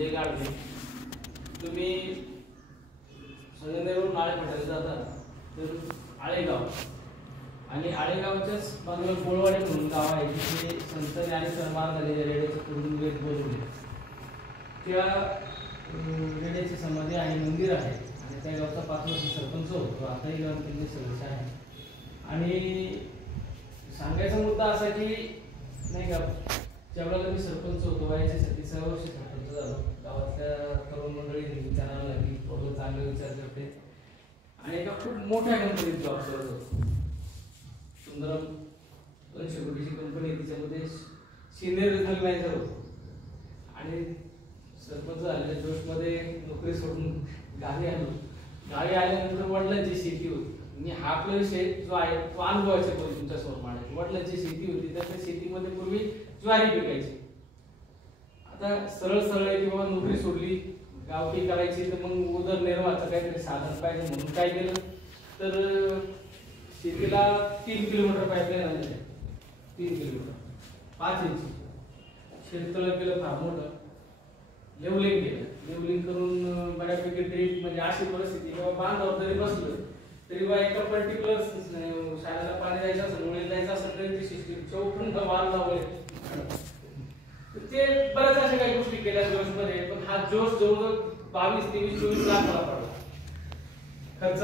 म्हणजे गाडवे तुम्ही संगमनेरवरून आळे फाट्याला जाता तर आळेगाव आणि आळेगावच्याच बाजूला कोळवाडे म्हणून गाव आहे जिथे संत ज्ञानेश्वर महाराजांनी रेड्याचे करून वेद बोलवले त्या रेड्याची समाधी आणि मंदिर आहे आणि त्या गावचा 5 वर्ष सरपंच होतो आताही ग्रामपंचायत सदस्य आहे. आणि सांगायचा मुद्दा असा की नाही का ज्यावेळेला मी सरपंच होतो वयाच्यासाठी 6 वर्ष सरपंच झालो गावातल्या तरुण मंडळी विचारायला लागली थोडं चांगले विचार करते आणि एका खूप मोठ्या कंपनीत जॉब करत होतो. सुंदरम 200 कोटीची कंपनी तिच्यामध्ये सिनियर रिजनल मॅनेजर होतो आणि सरपंच झालेल्या जोशमध्ये नोकरी सोडून गावी आलो. गावी आल्यानंतर वडिलांची शेती होती. मी हा आपला विषय जो आहे तो अनुभवायचा करून तुमच्यासमोर मांडायचा. वडिलांची शेती होती तर त्या शेतीमध्ये पूर्वी ज्वारी पिकायची. आता सरळ सरळ की बाबा नोकरी सोडली गावठी करायची तर मग उदरनिर्वाहाचं काहीतरी साधन पाहिजे म्हणून काय केलं तर शेतीला 3 किलोमीटर पाईपलाईन आलेली आहे. 3 किलोमीटर 5 इंची शेततळं केलं फार मोठं लेवलिंग केलं. लेवलिंग करून बऱ्यापैकी ड्रीप म्हणजे अशी परिस्थिती किंवा बांधावर जरी बसलं तरी बा एका पर्टिक्युलर शाळेला पाणी द्यायचं असेल मुळे द्यायचं असेल तरी ती सिस्टीम चौकून वाल लावले. ते बऱ्याच अशा काही गोष्टी केल्या जोशमध्ये. पण हा जोश जवळजवळ 22, 23, 24 लाखाला पडला. खर्च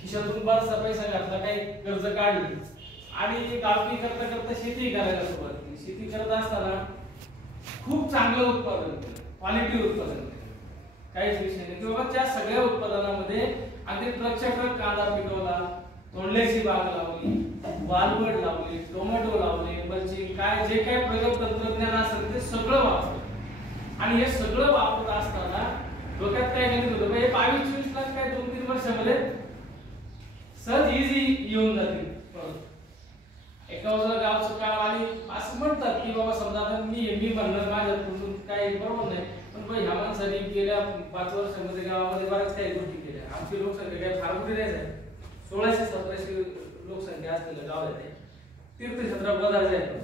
खिशातून बराचसा पैसा घातला काही कर्ज काढली आणि गावठी करता करता शेती करायला सुरुवात केली. शेती करत असताना खूप चांगलं उत्पादन केलं क्वालिटी उत्पादन केलं काहीच विषय नाही की बाबा त्या सगळ्या उत्पादनामध्ये अगदी ट्रकच्या ट्रक कांदा पिकवला तोंडल्याची बाग लावली वालवड लावली टोमॅटो लावले बल्चिंग काय जे काय प्रगत तंत्रज्ञान असेल ते सगळं वापरलं. आणि हे सगळं वापरत असताना डोक्यात काय गणित होतं हे 22-24 लाख काय 2-3 वर्षामध्ये सहज इझी येऊन जातील. एका बाजूला गावचं काम आणि असं म्हणतात की बाबा समजा आता मी म्हणणार माझ्याकडून काही बरोबर नाही पण भाई ह्या माणसाने गेल्या 5 वर्षांमध्ये गावामध्ये बऱ्याच काही गोष्टी केल्या. आमची लोकसंख्या काय फार मोठी नाही आहे 1600-1700 लोकसंख्या असलेलं गाव आहे. तीर्थक्षेत्र बदलायचं आहे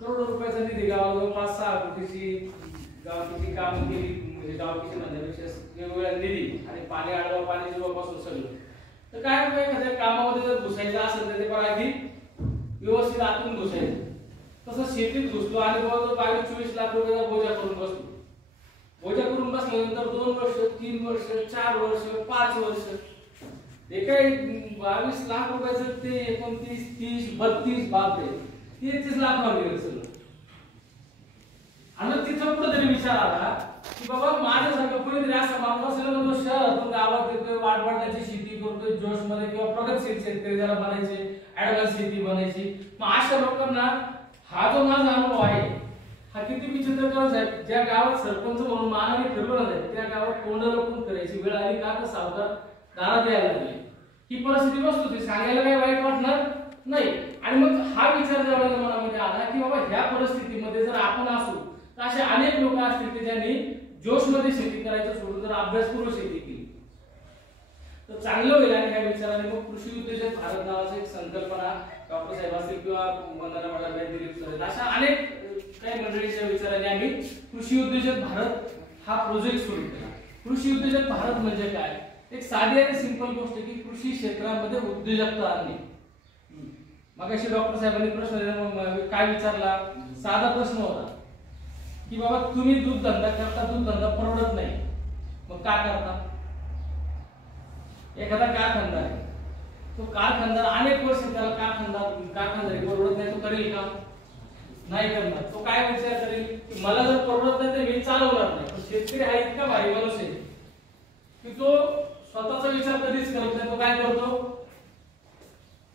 करोडो रुपयाचा निधी गावाजवळ 5-6 कोटीची गावाची कामं केली म्हणजे गावकीची म्हणण्यापेक्षा वेगवेगळ्या निधी आणि पाणी आडवा पाणी जीवापासून सगळं. तर काय एखाद्या कामामध्ये जर घुसायचं असेल तर ते पण आधी व्यवस्थित आतून घुसायचं. तसं शेतीत घुसलो आणि जवळजवळ 22-24 लाख रुपयाचा बोजा करून बसलो. बोजा करून बसल्यानंतर 2 वर्ष 3 वर्ष 4 वर्ष 5 वर्ष हे काय 22 लाख रुपयाचं ते 29, 30, 32 बाप आहे 33 लाख गेलं सगळं. आणि तिथं कुठेतरी विचार आला की बाबा माझ्यासारखं कोणीतरी असा माणूस असेल ना जो शहरातून गावात येतोय वाढवाडण्याची शेती करतोय जोश मध्ये किंवा प्रगतशील शेतकरी ज्याला बनायचे ऍडव्हान्स शेती बनायची. मग अशा लोकांना हा जो माझा अनुभव आहे हा किती विचित्र करत आहे. ज्या गावात सरपंच म्हणून मानाने फिरवलं जाईल त्या गावात तोंड लपून करायची वेळ आली का तर सावकार दारात यायला लागली. ही परिस्थिती वस्तू ती सांगायला काही वाईट वाटणार नाही. आणि मग हा विचार जेव्हा मनामध्ये आला की बाबा ह्या परिस्थितीमध्ये जर आपण असू तर असे अनेक लोक असतील की ज्यांनी जोशमध्ये शेती करायचं सोडून जर अभ्यासपूर्व शेती केली तर चांगलं होईल. आणि ह्या विचाराने मग कृषी उद्योजक भारत नावाची एक संकल्पना डॉक्टर साहेब असतील किंवा वंदना मॅडम दिलीप सर अशा अनेक काही मंडळीच्या विचाराने आम्ही कृषी उद्योजक भारत हा प्रोजेक्ट सुरू केला. कृषी उद्योजक भारत म्हणजे काय एक साधी आणि सिंपल गोष्ट की कृषी क्षेत्रामध्ये उद्योजकता आणणे. मग अशी डॉक्टर साहेबांनी प्रश्न काय विचारला साधा प्रश्न होता की बाबा तुम्ही दूध धंदा करता दूध धंदा परवडत नाही मग काय करता. एखादा कारखानदार आहे तो कारखानदार अनेक वर्ष त्याला कारखानदारी परवडत नाही तो करेल का नाही करणार. तो काय विचार करेल की मला जर परवडत नाही तर मी चालवणार नाही. पण शेतकरी हा इतका भारी माणूस आहे की तो स्वतःचा विचार कधीच करत नाही. तो काय करतो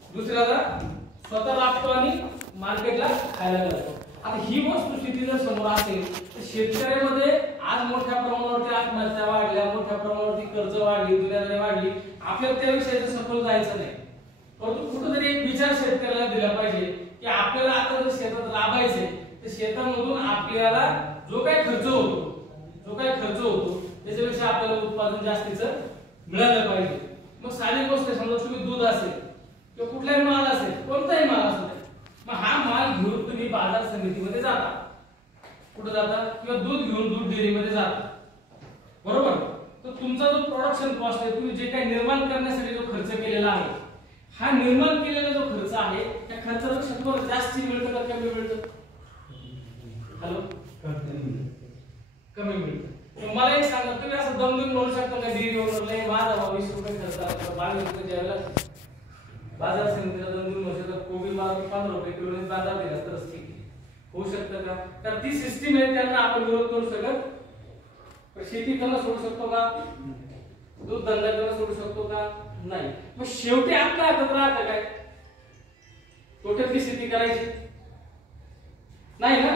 दुसऱ्याला स्वतः राबतो आणि मार्केटला खायला जातो. आता ही वस्तुस्थिती जर समोर असेल तर शेतकऱ्यामध्ये आज मोठ्या प्रमाणावरती आत्महत्या वाढल्या मोठ्या प्रमाणावरती कर्ज वाढली दुनियादारी वाढली. आपल्याला त्या विषयाचं सखोल जायचं नाही परंतु कुठेतरी एक विचार शेतकऱ्याला दिला पाहिजे की आपल्याला आता जर शेतात राबायचे तर शेतामधून आपल्याला जो काही खर्च होतो त्याच्यापेक्षा आपल्याला उत्पादन जास्तीचं मिळालं पाहिजे. मग साधी गोष्ट समजा तुम्ही दूध असेल किंवा कुठलाही माल असेल कोणताही माल असू दे मग हा माल घेऊन तुम्ही बाजार समितीमध्ये जाता. कुठे जातात किंवा दूध घेऊन दूध डेअरीमध्ये जातात, बरोबर. तर तुमचा जो प्रोडक्शन कॉस्ट आहे, तुम्ही जे काही निर्माण करण्यासाठी जो खर्च केलेला आहे, हा निर्माण केलेला जो खर्च आहे त्या खर्चापेक्षा तुम्हाला जास्त मिळतं का कमी मिळतं? हॅलो, कमी मिळतं. मला एक सांगा, तुम्ही असं दमदून म्हणू शकता का डेअरी ओनरला माझा 22 रुपये खर्च आला, 22 रुपये द्यायला बाजार समितीला दमदून म्हणू शकता कोबी मला 15 रुपये किलोने बाजार दिला तरच ठीक आहे, होऊ शकतं का? तर ती सिस्टीम आहे, त्यांना आपण विरोध करू शकत. शेती करणं सोडू शकतो का? दूध धंदा करणं सोडू शकतो का? नाही. मग शेवटी आपल्या हातात राहतं काय? तोट्यातली शेती करायची नाही ना,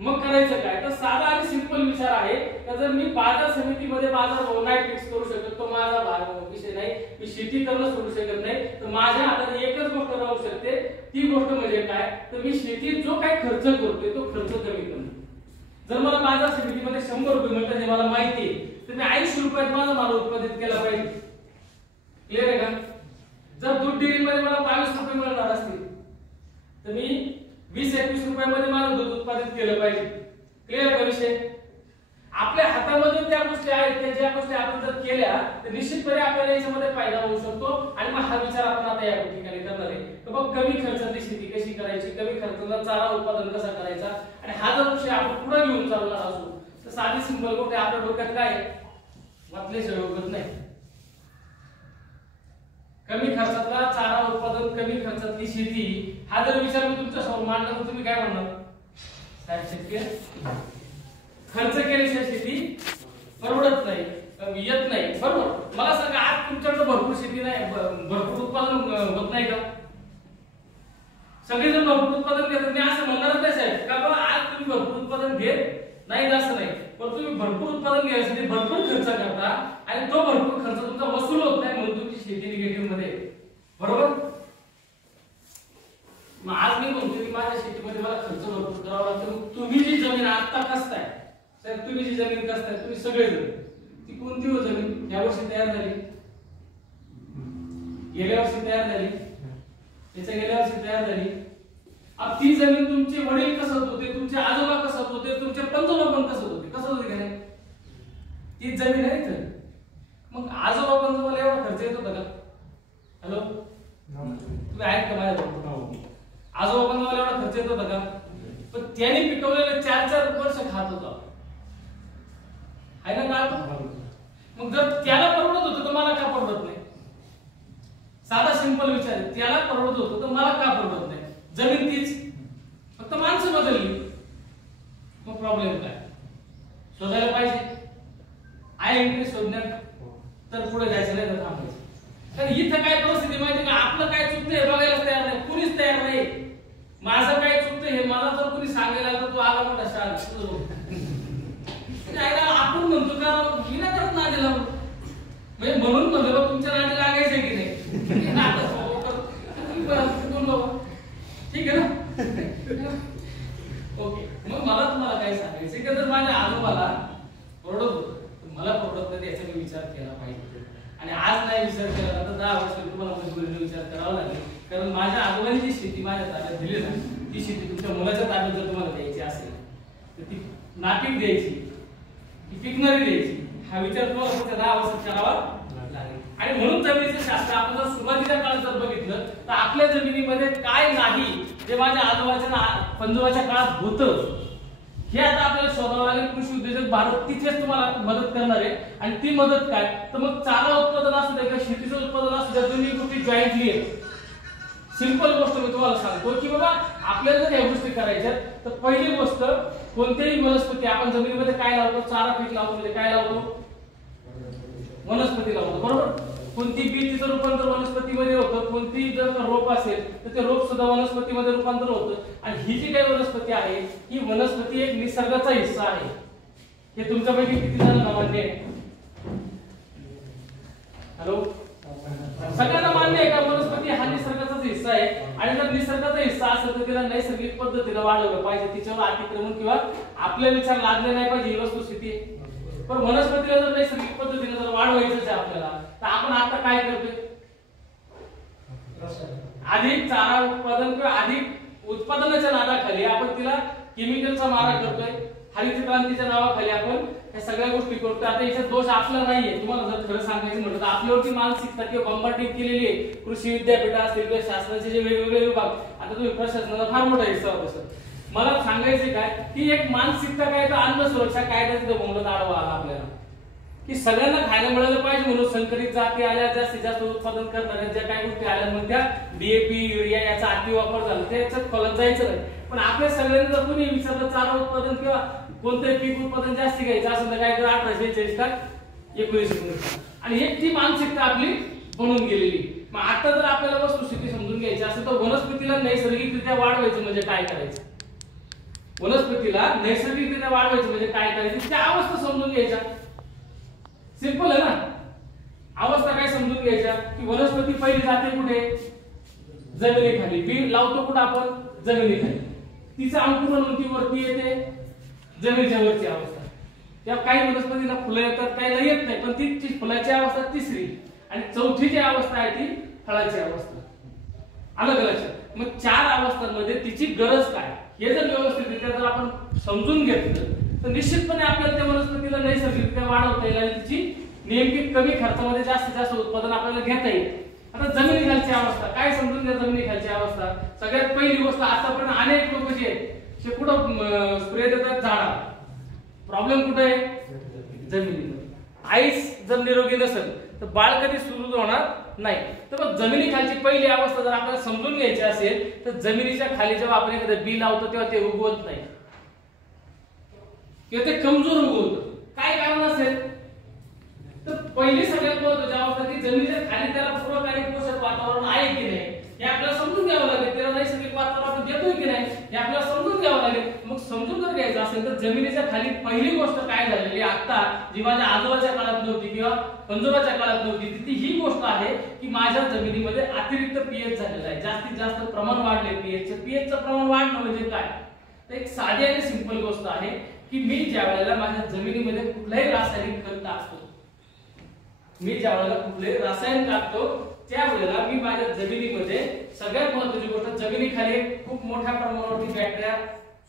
मग करायचं काय? तर साधा आणि सिंपल विचार आहे की जर मी बाजार समितीमध्ये बाजार भाव नाही फिक्स करू शकत, तो माझा भाग विषय नाही, मी शेती करणं सोडू शकत नाही, तर माझ्या हातात एकच गोष्ट राहू शकते. ती गोष्ट म्हणजे काय? तर मी शेतीत जो काही खर्च करतोय तो खर्च कमी करणं. जर मला बाजार समितीमध्ये 100 रुपये मिळतात हे मला माहिती आहे, तर मी 80 रुपयात माझा माल उत्पादित केला पाहिजे. क्लिअर आहे का? जर दूध डेअरीमध्ये मला 22 रुपये मिळणार असतील तर मी 20-21 रुपयामध्ये माझं दूध उत्पादित केलं पाहिजे. क्लिअर आहे का विषय? आपल्या हातामध्ये त्या गोष्टी आहेत, त्या ज्या गोष्टी आपण जर केल्या तर निश्चितपणे आपल्याला याच्यामध्ये फायदा होऊ शकतो. आणि मग हा विचार आपण आता या ठिकाणी करणार आहे तर मग कमी खर्चातली शेती कशी करायची, कमी खर्चाचा चारा उत्पादन कसा करायचा, आणि हा जर विषय आपण पुढे घेऊन चालणार असू तर साधी सिंपल गोष्ट आपल्या डोक्यात काय वाचल्याशिवाय होत नाही. कमी खर्चातला चारा उत्पादन, कमी खर्चातली शेती, हा जर विचार मी तुमच्या समोर मांडला तर तुम्ही काय म्हणणार? साहेब शेतकरी खर्च केल्याशिवाय शेती परवडत नाही, येत नाही, बरोबर. मला सांगा, आज तुमच्याकडे भरपूर शेती नाही, भरपूर उत्पादन होत नाही का? सगळेजण भरपूर उत्पादन घेतात. मी असं म्हणणार नाही साहेब का बाबा आज तुम्ही भरपूर उत्पादन घेत नाही असं नाही, पण तुम्ही भरपूर उत्पादन घेण्यासाठी भरपूर खर्च करता आणि तो भरपूर खर्च तुमचा वसूल होत नाही, म्हणून तुमची शेती निगेटिव्ह मध्ये, बरोबर. मग आज मी म्हणतो की माझ्या शेतीमध्ये मला खर्च भरपूर करावा लागतो. तुम्ही जी जमीन आता कसताय साहेब, तुम्ही जी जमीन कसताय तुम्ही सगळेजण, ती कोणती हो जमीन या वर्षी तयार झाली, गेल्या वर्षी तयार झाली, याच्या गेल्या वर्षी तयार झाली. अब ती जमीन तुमचे वडील कसत होते, तुमचे आजोबा कसत होते, तुमचे पंजोबा पण कसत होते, कसत होते का नाही? ती जमीन आहे तर मग आजोबा पंजोबाला एवढा खर्च येत होता का? हॅलो, तुम्ही आहेत का माझ्या? आजोबा पंजोबाला एवढा खर्च येत होता का? पण त्यांनी पिकवलेले 4-4 वर्ष खात होता, आहे ना का? मग जर त्याला परवडत होतं तर मला का परवडत नाही? साधा सिंपल विचार आहे, त्याला परवडत होतं तर मला का परवडत नाही? जमीन तीच, फक्त माणसं बदलली, मग प्रॉब्लेम काय? शोधायला पाहिजे, आहे इंटरेस्ट शोधण्यात तर पुढे जायचं नाही तर थांबायचं. कारण इथं काय परिस्थिती माहिती का? आपलं काय चुकतं हे बघायला तयार नाही, कुणीच तयार नाही. माझं काय चुकतं हे मला जर कुणी सांगायला तर तू आला मोठा शाळा आपण म्हणतो का विनाकारण नादी लागलो, म्हणजे म्हणून म्हणलं तुमच्या नादी लागायचं की नाही? ठीक आहे ना? ओके. मग मला तुम्हाला काय सांगायचं की जर माझ्या आजोबाला परवडत होतं तर मला परवडत नाही याचा मी विचार केला पाहिजे. आणि आज नाही विचार केला तर 10 वर्ष तुम्हाला मजबुरीने विचार करावा लागेल. कारण माझ्या आजोबांनी जी शेती माझ्या ताब्यात दिली ना, ती शेती तुमच्या मुलाच्या ताब्यात जर तुम्हाला द्यायची असेल तर ती नापीक द्यायची, ती पिकणारी द्यायची, हा विचार तुम्हाला फक्त 10 वर्षात करावा लागेल. आणि म्हणून जमिनीचं शास्त्र आपण जर सुरुवातीच्या काळात जर बघितलं तर आपल्या जमिनीमध्ये काय नाही जे माझ्या आजोबाच्या पंजोबाच्या काळात होतं हे आता आपल्याला शोधावं लागेल. कृषी उद्योजक भारत तिथेच तुम्हाला मदत करणार आहे. आणि ती मदत काय? तर मग चारा उत्पादन असू दे किंवा शेतीचं उत्पादन असू दे, दोन्ही गोष्टी जॉईंटली आहेत. सिंपल गोष्ट मी तुम्हाला सांगतो की बाबा आपल्याला जर या गोष्टी करायच्या तर पहिली गोष्ट, कोणत्याही वनस्पती आपण जमिनीमध्ये काय लावतो? चारा पीक लावतो, म्हणजे काय लावतो? वनस्पती लावतो, बरोबर. कोणती बी तिचं रूपांतर वनस्पतीमध्ये होतं, कोणती जर रोप असेल तर ते रोप सुद्धा वनस्पतीमध्ये रूपांतर होतं. आणि ही जी काही वनस्पती आहे ही वनस्पती एक निसर्गाचा हिस्सा आहे. हे तुमच्यापैकी किती जणांना मान्य आहे? हॅलो, सगळ्यांना मान्य आहे का वनस्पती हा निसर्गाचाच हिस्सा आहे? आणि जर निसर्गाचा हिस्सा असेल तर तिला नैसर्गिक पद्धतीने वाढवलं पाहिजे, तिच्यावर अतिक्रमण किंवा आपले विचार लादले नाही पाहिजे, ही वस्तुस्थिती आहे. पण वनस्पतीला जर नैसर्गिक पद्धतीने जर वाढवायचं आहे आपल्याला तर आपण आता काय करतोय? अधिक चारा उत्पादन किंवा अधिक उत्पादनाच्या नादाखाली आपण तिला केमिकलचा मारा करतोय. हरित क्रांतीच्या नावाखाली आपण या सगळ्या गोष्टी करतो. आता याचा दोष आपला नाहीये. तुम्हाला जर खरं सांगायचं म्हटलं तर आपल्यावरची मानसिकता किंवा बंबाटणी केलेली आहे. कृषी विद्यापीठ असतील किंवा शासनाचे जे वेगवेगळे विभाग, आता तुम्ही प्रशासनाचा फार मोठा हिस्सा होता. मला सांगायचे काय की एक मानसिकता काय तर अन्न सुरक्षा कायदा तिथं बोंबलत आडवा आला आपल्याला की सगळ्यांना खायला मिळालं पाहिजे म्हणून संकरित जाती आल्या, जास्तीत जास्त उत्पादन करणाऱ्या ज्या काही गोष्टी आल्या मग त्या डीएपी युरिया याचा अतिवापर झाला त्याच्यात फलत जायचं नाही. पण आपल्या सगळ्यांनी जर कोणी विचारलं चारा उत्पादन किंवा कोणतंही पीक उत्पादन जास्त घ्यायचं असेल तर काय 1846 का 1919 आणि एक ती मानसिकता आपली बनून गेलेली. मग आता जर आपल्याला वस्तुस्थिती समजून घ्यायची असेल तर वनस्पतीला नैसर्गिकरित्या वाढवायचं म्हणजे काय करायचं, वनस्पतीला नैसर्गिकरित्या वाढवायचं म्हणजे काय करायचं त्या अवस्था समजून घ्यायच्या. सिंपल आहे ना. अवस्था काय समजून घ्यायच्या की वनस्पती पहिली जाते कुठे, जमिनीखाली. बी लावतो कुठे आपण, जमिनीखाली. तिचं अंकुरण उंची वरती येते, जमिनीच्या वरची अवस्था. त्या काही वनस्पतीला फुलं येतात काहीला येत नाही, पण ती फुलाची अवस्था तिसरी आणि चौथी जी अवस्था आहे ती फळाची अवस्था. अलग लक्षात. मग 4 अवस्थांमध्ये तिची गरज काय हे जर व्यवस्थितरित्या जर आपण समजून घेतलं तर निश्चितपणे आपल्याला त्या वनस्पतीला नैसर्गिकरित्या वाढवता येईल आणि तिची नेमकी कमी खर्चामध्ये जास्तीत जास्त उत्पादन आपल्याला घेता येईल. आता जमिनीखालची अवस्था काय समजून घ्या. जमिनीखालची अवस्था सगळ्यात पहिली गोष्ट, आतापर्यंत अनेक लोक जे आहेत ते कुठं स्प्रे देतात झाडा. प्रॉब्लेम कुठे आहे, जमिनीमध्ये. आईस जर निरोगी नसेल तर बाळ कधी सुरू होणार नाही. तर मग जमिनीखालची पहिली अवस्था जर आपल्याला समजून घ्यायची असेल तर जमिनीच्या खाली जेव्हा आपण एखादं बी लावतो तेव्हा ते उगवत नाही किंवा ते कमजोर उगवतं. काय कारण असेल तर पहिली सगळ्यात महत्त्वाची अवस्था की जमिनीच्या खाली त्याला पूरक आणि पोषक वातावरण आहे की नाही हे आपल्याला समजून घ्यावं लागेल. त्याला नैसर्गिक वातावरण आपण देतोय की नाही हे आपल्याला समजून घ्यावं लागेल. मग समजून जर घ्यायचं असेल तर जमिनीच्या खाली पहिली गोष्ट काय झालेली आता जी माझ्या आजोबाच्या काळात नव्हती किंवा पंजोबाच्या काळात नव्हती ती ही गोष्ट आहे की माझ्या जमिनीमध्ये अतिरिक्त पीएच झालेला आहे. जास्तीत जास्त प्रमाण वाढले पीएचचं. पीएचचं प्रमाण वाढणं म्हणजे काय तर एक साधी आणि सिंपल गोष्ट आहे की मी ज्या वेळेला माझ्या जमिनीमध्ये कुठलाही रासायनिक खत टाकतो, मी ज्या वेळेला कुठले रासायन टाकतो त्यावेळेला मी माझ्या जमिनीमध्ये सगळ्यात महत्त्वाची गोष्ट जमिनीखाली खूप मोठ्या प्रमाणावरती बॅक्टेरिया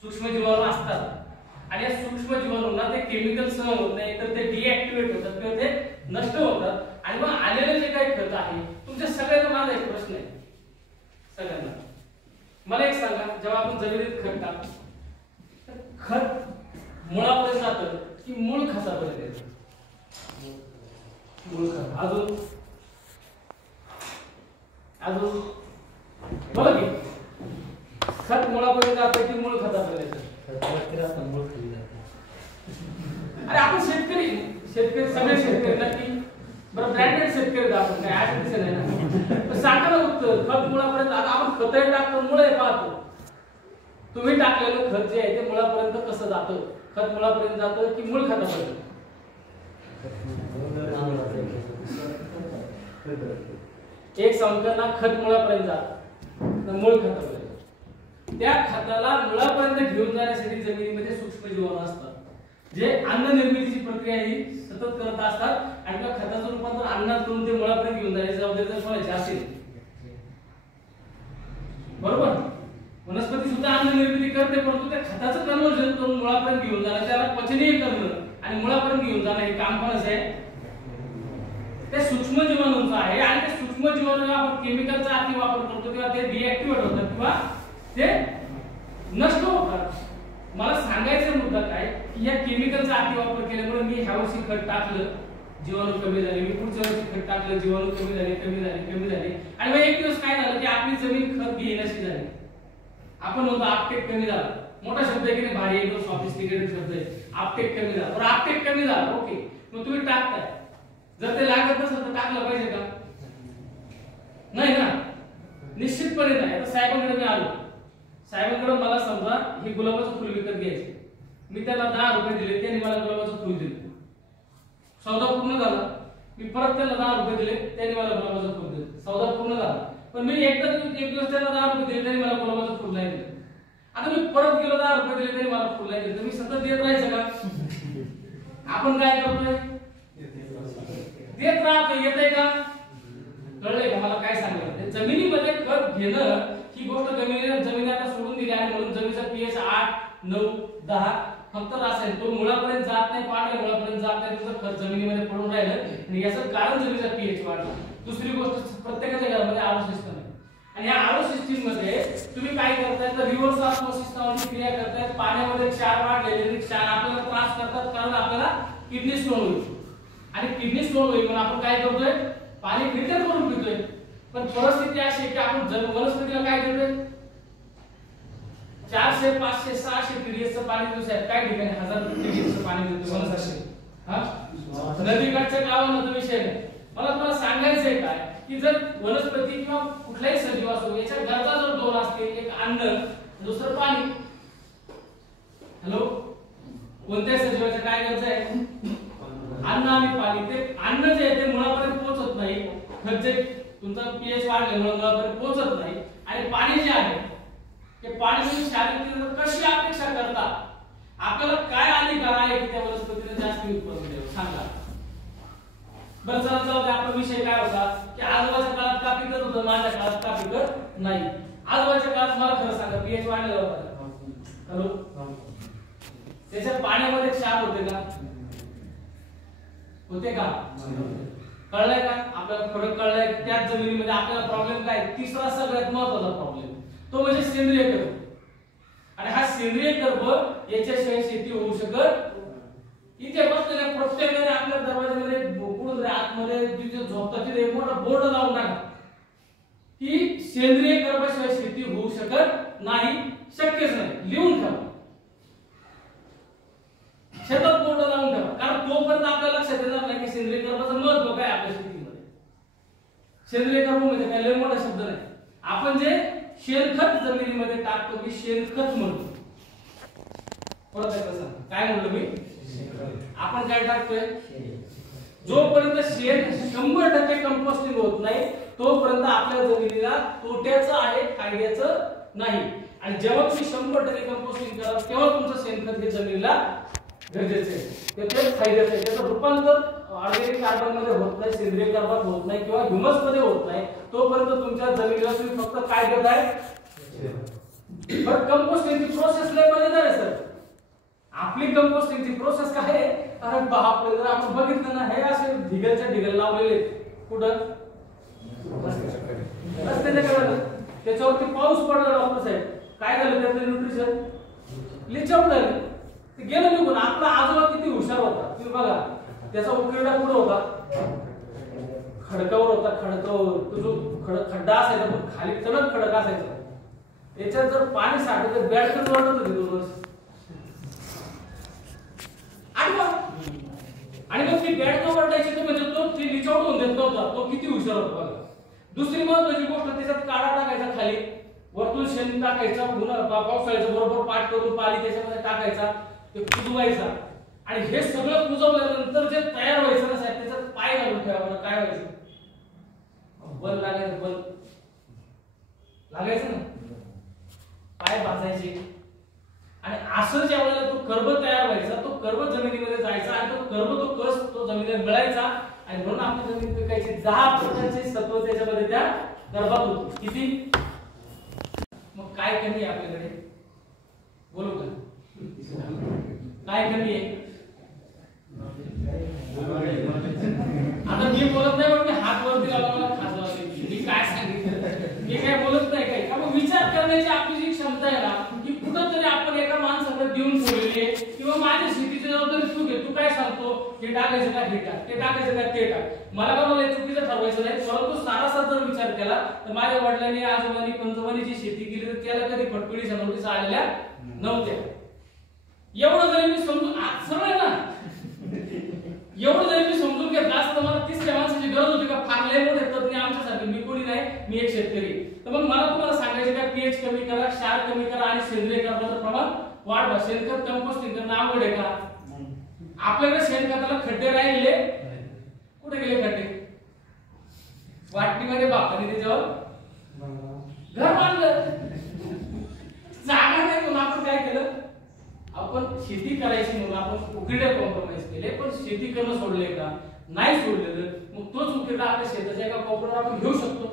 सूक्ष्मजीवाणू असतात आणि या सूक्ष्मजीवाणूंना ते केमिकल सहन होत नाही तर ते डिऍक्टिव्हेट होतात किंवा ते नष्ट होतात. आणि मग आलेले जे काही खत आहे तुमच्या सगळ्यांना माझा एक प्रश्न आहे सगळ्यांना. मला एक सांगा, जेव्हा आपण जमिनीत खत टाकतो खत मुळापर्यंत जातं की मूळ खतापर्यंत येतं? मूळ खत. अजून अजून बघा की खत मुळापर्यंत जातं की मूळ खतापर्यंत येतं? अरे आपण शेतकरी सगळे शेतकरी नक्की बरं ब्रँडेड शेतकरी आपण काय आज दिसत नाही ना. सांगा ना उत्तर. खत मुळापर्यंत. आता आपण खत टाकतो मुळे पाहतो. तुम्ही टाकलेलं खत जे आहे ते मुळापर्यंत कसं जातं? खत मुळापर्यंत जातं की मूळ खतापर्यंत? एक सांगताना खत मुळापर्यंत जातं तर मूळ खतापर्यंत. त्या खताला मुळापर्यंत घेऊन जाण्यासाठी जमिनीमध्ये सूक्ष्मजीवाणू असतात जे अन्न निर्मितीची प्रक्रिया ही सतत करत असतात आणि त्या खताचं रूपांतर अन्नात करून ते मुळापर्यंत घेऊन जाण्याची जबाबदारी जर कोणाची असेल, बरोबर. वनस्पती सुद्धा अन्न निर्मिती करते परंतु त्या खताचं कन्वर्जन करून मुळापर्यंत घेऊन जाणं, त्याला पचनीय करणं आणि मुळापर्यंत घेऊन जाणं हे काम कोणाचं आहे? त्या सूक्ष्मजीवाणूंचं आहे. आणि त्या सूक्ष्मजीवाणूंना आपण केमिकलचा अति वापर करतो तेव्हा ते डिऍक्टिव्हेट होतात किंवा ते नष्ट होतात. मला सांगायचा मुद्दा काय की या केमिकलचा अति वापर केल्यामुळे मी ह्या वर्षी खत टाकलं जीवाणू कमी झाले, मी पुढच्या वर्षी खत टाकलं जीवाणू कमी झाले आणि मग एक दिवस काय झालं की आपली जमीन खत घेण्याची झाली. आपण म्हणतो आपटेक कमी झाला. मोठा शब्द आहे की नाही, भारी एकदम सॉफिस्टिकेटेड शब्द आहे. आपटेक कमी झाला. बरं आपटेक कमी झाला ओके. मग तुम्ही टाकताय. जर ते लागत नसेल तर टाकलं पाहिजे का? नाही ना, निश्चितपणे नाही. आता साहेबांकडे मी आलो. साहेबांकडे मला समजा हे गुलाबाचं फुल विकत घ्यायचे. मी त्याला 10 रुपये दिले, त्यांनी मला गुलाबाचं फुल दिलं. सौदा पूर्ण झाला. मी परत त्याला 10 रुपये दिले, त्यांनी मला गुलाबाचं फुल दिलं. सौदा पूर्ण झाला. पण मी एक दिवस त्याला 10 रुपये दिले, त्यांनी मला गुलाबाचं फुल नाही दिलं. आता मी परत गेलो 10 रुपये दिले, त्यांनी मला फुल नाही दिलं. मी सतत देत राहायचं का? आपण काय करतोय? देत राहतो. येतंय का? कळलंय का मला काय सांगायचं? जमिनीमध्ये खत घेणं ही गोष्ट जमिनीने आता सोडून दिली आहे म्हणून जमिनीचा पीएच 8, 9, 10 फक्त रासायनिक, तो मुळापर्यंत जात नाही, पाण्याच्या मुळापर्यंत जात नाही, त्याचं खत जमिनीमध्ये पडून राहिलं आणि याचं कारण जमिनीचा पीएच वाढला. दुसरी गोष्ट प्रत्येकाच्या घरामध्ये आरो सिस्टम आहे आणि या आरो सिस्टीम मध्ये तुम्ही काय करताय तर रिव्हर्स ऑस्मोसिस नावाची क्रिया करताय. पाण्यामध्ये क्षार वाढलेले क्षार आपल्याला त्रास करतात कारण आपल्याला किडनी स्टोन होईल आणि किडनी स्टोन होईल म्हणून आपण काय करतोय पाणी फिल्टर करून पितोय. पण परिस्थिती अशी आहे की आपण वनस्पतीला काय देतोय 400 500 600 टीडीएसचं पाणी देतो साहेब, काय ठिकाणी 1000 टीडीएसचं पाणी देतो वनस्पती. नदीकाठच्या गावांमध्ये विषय नाही. मला तुम्हाला सांगायचंय काय की जर वनस्पती किंवा कुठलाही सजीव असो याच्या गरजा जर दोन असतील, एक अन्न दुसरं पाणी. हॅलो, कोणत्या सजीवाच्या काय गरजा आहे? अन्न आणि पाणी. ते अन्न जे आहे ते मुळापर्यंत पोहोचत नाही, म्हणजे तुमचा पीएच वाढल्यामुळे मुळापर्यंत पोहोचत नाही. आणि पाणी जे आहे ते पाणी तुम्ही शारीरिक कशी अपेक्षा करता? आपल्याला काय अधिकार आहे की त्या वनस्पतीने जास्त उत्पन्न द्यावं सांगा बरं. चला जाऊ दे, आपला विषय काय होता की आजोबाच्या काळात का पिकत होतं, माझ्या काळात का पिकत नाही. आजोबाच्या काळात मला खरं सांगा पीएच वाढलेला होता. हॅलो, त्याच्या पाण्यामध्ये क्षार होते का? होते का? कळलंय का आपल्याला? फरक कळलाय? त्याच जमिनीमध्ये आपल्याला प्रॉब्लेम काय? तिसरा सगळ्यात महत्त्वाचा प्रॉब्लेम तो म्हणजे सेंद्रिय कर्ब. आणि हा सेंद्रिय कर्ब याच्याशिवाय शेती होऊ शकत. इथे बसलेल्या प्रत्येकाने आपल्या दरवाजामध्ये पुढे आतमध्ये जिथे झोपतात तिथे एक मोठा बोर्ड लावून टाका की सेंद्रिय कर्बाशिवाय शेती होऊ शकत नाही, शक्यच नाही. लिहून ठेवा, शेतात बोर्ड लावून ठेवा. कारण तोपर्यंत आपल्याला लक्षात येणार नाही की सेंद्रिय कर्बाचं महत्व काय आपल्या शेतीमध्ये. सेंद्रिय कर्ब म्हणजे काय लय मोठा शब्द नाही. आपण जे शेणखत जमिनीमध्ये टाकतो की शेणखत म्हणतो. परत एकदा सांग, काय म्हणलो मी? आपण काय टाकतोय? जोपर्यंत शेण 100% कंपोस्टिंग होत नाही तोपर्यंत आपल्या जमिनीला तोट्याचं आहे, फायद्याचं नाही. आणि जेव्हा तुम्ही 100% कंपोस्टिंग करा तेव्हा तुमचं शेणखत हे जमिनीला गरजेचं आहे, ते फायद्याचं आहे. त्याचं रूपांतर ऑर्गॅनिक कार्बन मध्ये होत नाही, सेंद्रिय कार्बन होत नाही किंवा ह्युमस मध्ये होत नाही तोपर्यंत तुमच्या जमिनीला तुम्ही फक्त काय देताय? बट कंपोस्टिंगची प्रोसेस लय मजेदार आहे सर. आपली कंपोस्टिंगची प्रोसेस काय आहे? अरे बापरे, जर आपण बघितलं ना हे असे ढिगलच्या ढिगल लावलेले कुठं रस्त्याच्या कडेला, त्याच्यावरती पाऊस पडला डॉक्टर साहेब, काय झालं त्याचं न्यूट्रिशन लिच आउट झालं, ते गेलं निघून. आपला आजोबा किती हुशार होता तुम्ही बघा, त्याचा उकिरडा कुठं होता? खडकावर होता. खडकावर तो जो खड्डा असायचा पण खाली तडक खडक असायचा, त्याच्यात जर पाणी साठलं तर बॅटकन वाढत होती 2 वर्ष. आणि मग ती बॅट न वरडायची तर म्हणजे तो ती लिचआउट होऊन देत नव्हता. तो किती हुशार होता बघा. दुसरी महत्त्वाची गोष्ट, त्याच्यात काढा टाकायचा खाली, वरतून शेण टाकायचा, पावसाळ्याचं बरोबर पाठ करून पाणी त्याच्यामध्ये टाकायचा, ते कुजवायचा. आणि हे सगळं कुजवल्यानंतर जे तयार व्हायचं ना साहेब, त्याच्यात पाय घालून ठेवायचं. काय व्हायचं? बल लागायचं, बल लागायचं ना, पाय भाजायचे. आणि असं ज्या वेळेला तो कर्ब तयार व्हायचा, तो कर्ब जमिनीमध्ये जायचा आणि तो कर्ब तो कस तो जमिनीला मिळायचा आणि म्हणून आपली जमीन पिकायची. 10% सत्व त्याच्यामध्ये त्या गर्भात होती. किती? मग काय कमी आहे आपल्याकडे? बोलू का? काय कमी आहे? आता मी बोलत नाही पण मी हात वरती लावला, मला खास वाटते मी काय सांगितलं. मी काय बोलत नाही काय. मग विचार करण्याची आपली जी क्षमता आहे ना की कुठंतरी आपण एका माणसाला देऊन ठेवलेली आहे. किंवा माझ्या शेतीची जबाबदारी तू घे, तू काय सांगतो हे टाकायचं का हे टाक, ते टाकायचं का ते टाक. मला का मला चुकीचं ठरवायचं नाही. परंतु सारासार जर विचार केला तर माझ्या वडिलांनी आजोबांनी पंजोबांनी जी शेती केली तर त्याला कधी फटकळीच्या नोटीस आलेल्या नव्हत्या. एवढं जरी मी समजून सरळ आहे ना, एवढं जरी मी समजून घेतलं असतं मला तिसऱ्या माणसाची गरज होती का? फार लय मोठे तज्ञ आमच्यासाठी, मी कोणी नाही, मी एक शेतकरी. तर मग मला तुम्हाला सांगायचं का पीएच कमी करा, क्षार कमी करा आणि सेंद्रिय खताचं प्रमाण वाढवा. शेणखत कंपोस्टिंग करणं आवड आहे का? आपल्याकडे शेणखताला खड्डे राहिले, कुठे गेले खड्डे? वाटणीमध्ये बापाने त्याच्यावर घर बांधलं, जागा नाही म्हणून आपण काय केलं? आपण शेती करायची म्हणून आपण उकिरडे कॉम्प्रोमाइज केले, पण शेती करणं सोडले का? नाही सोडलेलं. मग तोच उकिरडा आपल्या शेताच्या एका कोपऱ्यावर आपण घेऊ शकतो,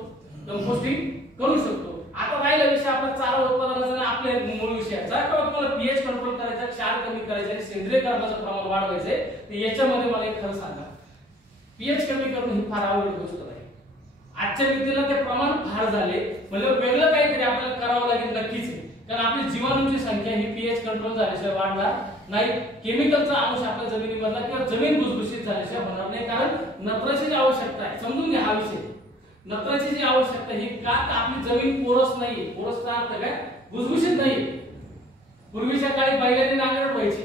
कंपोस्टिंग करू शकतो. आता पहिला विषय आपला चारा उत्पादनाचा आपल्या मूळ विषयाचा किंवा तुम्हाला पीएच कंट्रोल करायचा, क्षार कमी करायचा आणि सेंद्रिय कर्बाचं प्रमाण वाढवायचे, तर याच्यामध्ये मला एक खरं सांगा, पीएच कमी करणं ही फार अवघड गोष्ट आहे. आजच्या व्यक्तीला ते प्रमाण फार झाले, म्हणजे वेगळं काहीतरी आपल्याला करावं लागेल नक्कीच, कारण आपली जीवाणूंची संख्या ही पीएच कंट्रोल झाल्याशिवाय वाढणार नाही. केमिकलचा अंश आपल्या जमिनीमधला किंवा जमीन भुसभुशीत झाल्याशिवाय होणार नाही, कारण नत्राची जी आवश्यकता आहे, समजून घ्या हा विषय. नत्राची जी आवश्यकता ही का, आपली जमीन पोरस नाही. पोरसचा अर्थ काय, भुसभुशीत नाही. पूर्वीच्या काळी बैलांनी नांगरट व्हायची,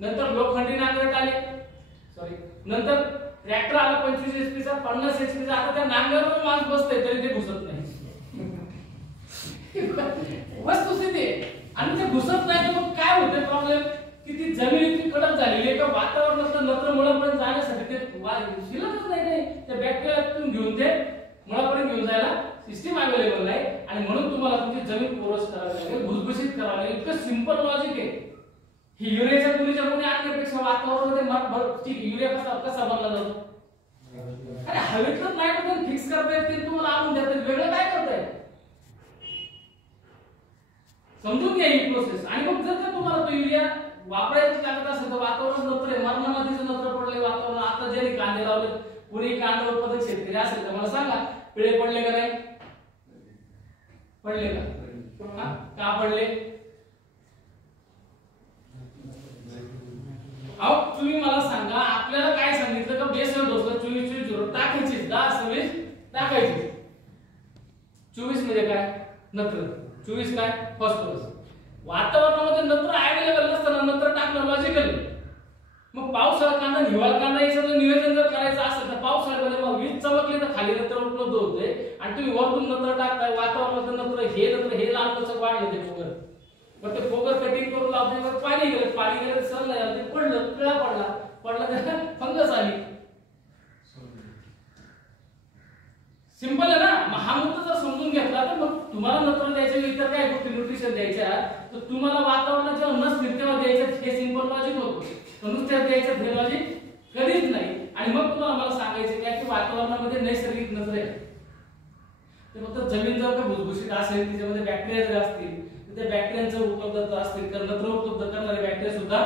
नंतर लोखंडी नांगरट आले, नंतर ट्रॅक्टर आला 25 HP चा, 50 HP चा. आता त्या नांगरावर माणूस बसतोय तरी ते घुसत नाही. वस्तुस्थिती आहे. आणि ते घुसत नाही तर मग काय होते प्रॉब्लेम, की ती जमीन इतकी कडक झालेली आहे का वातावरणातलं नत्र मुळापर्यंत जाण्यासाठी ते शिलतच नाही. त्या बॅक्टेरियातून घेऊन ते मुळापर्यंत घेऊन जायला सिस्टीम अवेलेबल नाही, आणि म्हणून तुम्हाला तुमची जमीन पोरस करावी लागेल, भुसभुशीत करावी लागेल. इतकं सिंपल लॉजिक आहे. ही युरियाच्या गुणीच्या गुणी आणण्यापेक्षा वातावरणामध्ये ठीक युरिया कसा बनला जातो, अरे हवेतलं नायट्रोजन फिक्स करता येते, तुम्हाला आणून देतात, वेगळं काय करताय, समजून घ्या ही प्रोसेस. आणि मग जर तुम्हाला तो युरिया वापरायची लागत असेल तर वातावरण नत्र आहे, मरणामातीचं नत्र पडले वातावरण. आता ज्यांनी कांदे लावले, कोणी कांदा उत्पादक शेतकरी असेल तर मला सांगा, पिळे पडले का नाही, पडले का पडले, अहो तुम्ही मला सांगा, आपल्याला काय सांगितलं का बेसवर डोसला 24-24 टाकायची, 10-26 टाकायची. 24 म्हणजे काय, नत्र, 24 काय, फॉस्फरस. वातावरणामध्ये नत्र अवेलेबल नसताना नत्र टाकणं लॉजिकल. मग पावसाळा कांदा, हिवाळा कांदा हे सगळं नियोजन जर करायचं असेल तर पावसाळ्यामध्ये मग वीज चमकली तर खाली नत्र उपलब्ध होते, आणि तुम्ही वरतून नत्र टाकताय, वातावरणातलं नत्र हे लाल कसं वाढलं ते फोगर, मग ते फोगर कटिंग करून लावते, पाणी गेलं सरलं ते पडलं, पिळा पडला तर फंगस आली. सिंपल आहे ना. मग हा मुद्दा जर समजून घेतला तर मग तुम्हाला नत्र द्यायचं, इतर काय गोष्टी न्यूट्रिशन द्यायच्या, तर तुम्हाला वातावरणात जेव्हा नसतील तेव्हा द्यायचं, हे सिंपल लॉजिक होतं. नुसत्या द्यायचं हे लॉजिक कधीच नाही. आणि मग तुम्हाला मला सांगायचं काय की वातावरणामध्ये नैसर्गिक नत्र आहे, ते फक्त जमीन जर का भुसभुशीत असेल, त्याच्यामध्ये बॅक्टेरिया जर असतील, त्या बॅक्टेरियांचं उपलब्धता असतील, तर नत्र उपलब्ध करणारे बॅक्टेरिया सुद्धा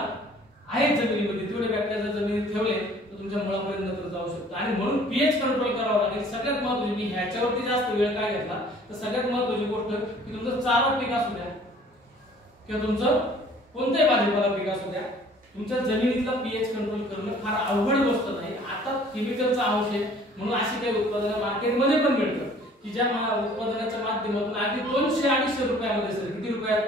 आहेत जमिनीमध्ये. तेवढे बॅक्टेरिया जर जमिनीत ठेवले तर तुमच्या मुळापर्यंत नत्र जाऊ शकतं. आणि म्हणून पीएच कंट्रोल करावं लागेल. सगळ्यात महत्त्वाची, मी ह्याच्यावरती जास्त वेळ काय घेतला तर सगळ्यात महत्त्वाची गोष्ट की तुमचं चारा पीक असू द्या किंवा तुमचं कोणत्याही भाजीपाला पीक असू द्या, तुमच्या जमिनीतला पीएच कंट्रोल करणं फार अवघड गोष्ट नाही. आता केमिकलचा अंश आहे म्हणून अशी काही उत्पादनं मार्केटमध्ये पण मिळतात की ज्या उत्पादनाच्या माध्यमातून अगदी 200-250 रुपयामध्ये, सर किती रुपयात,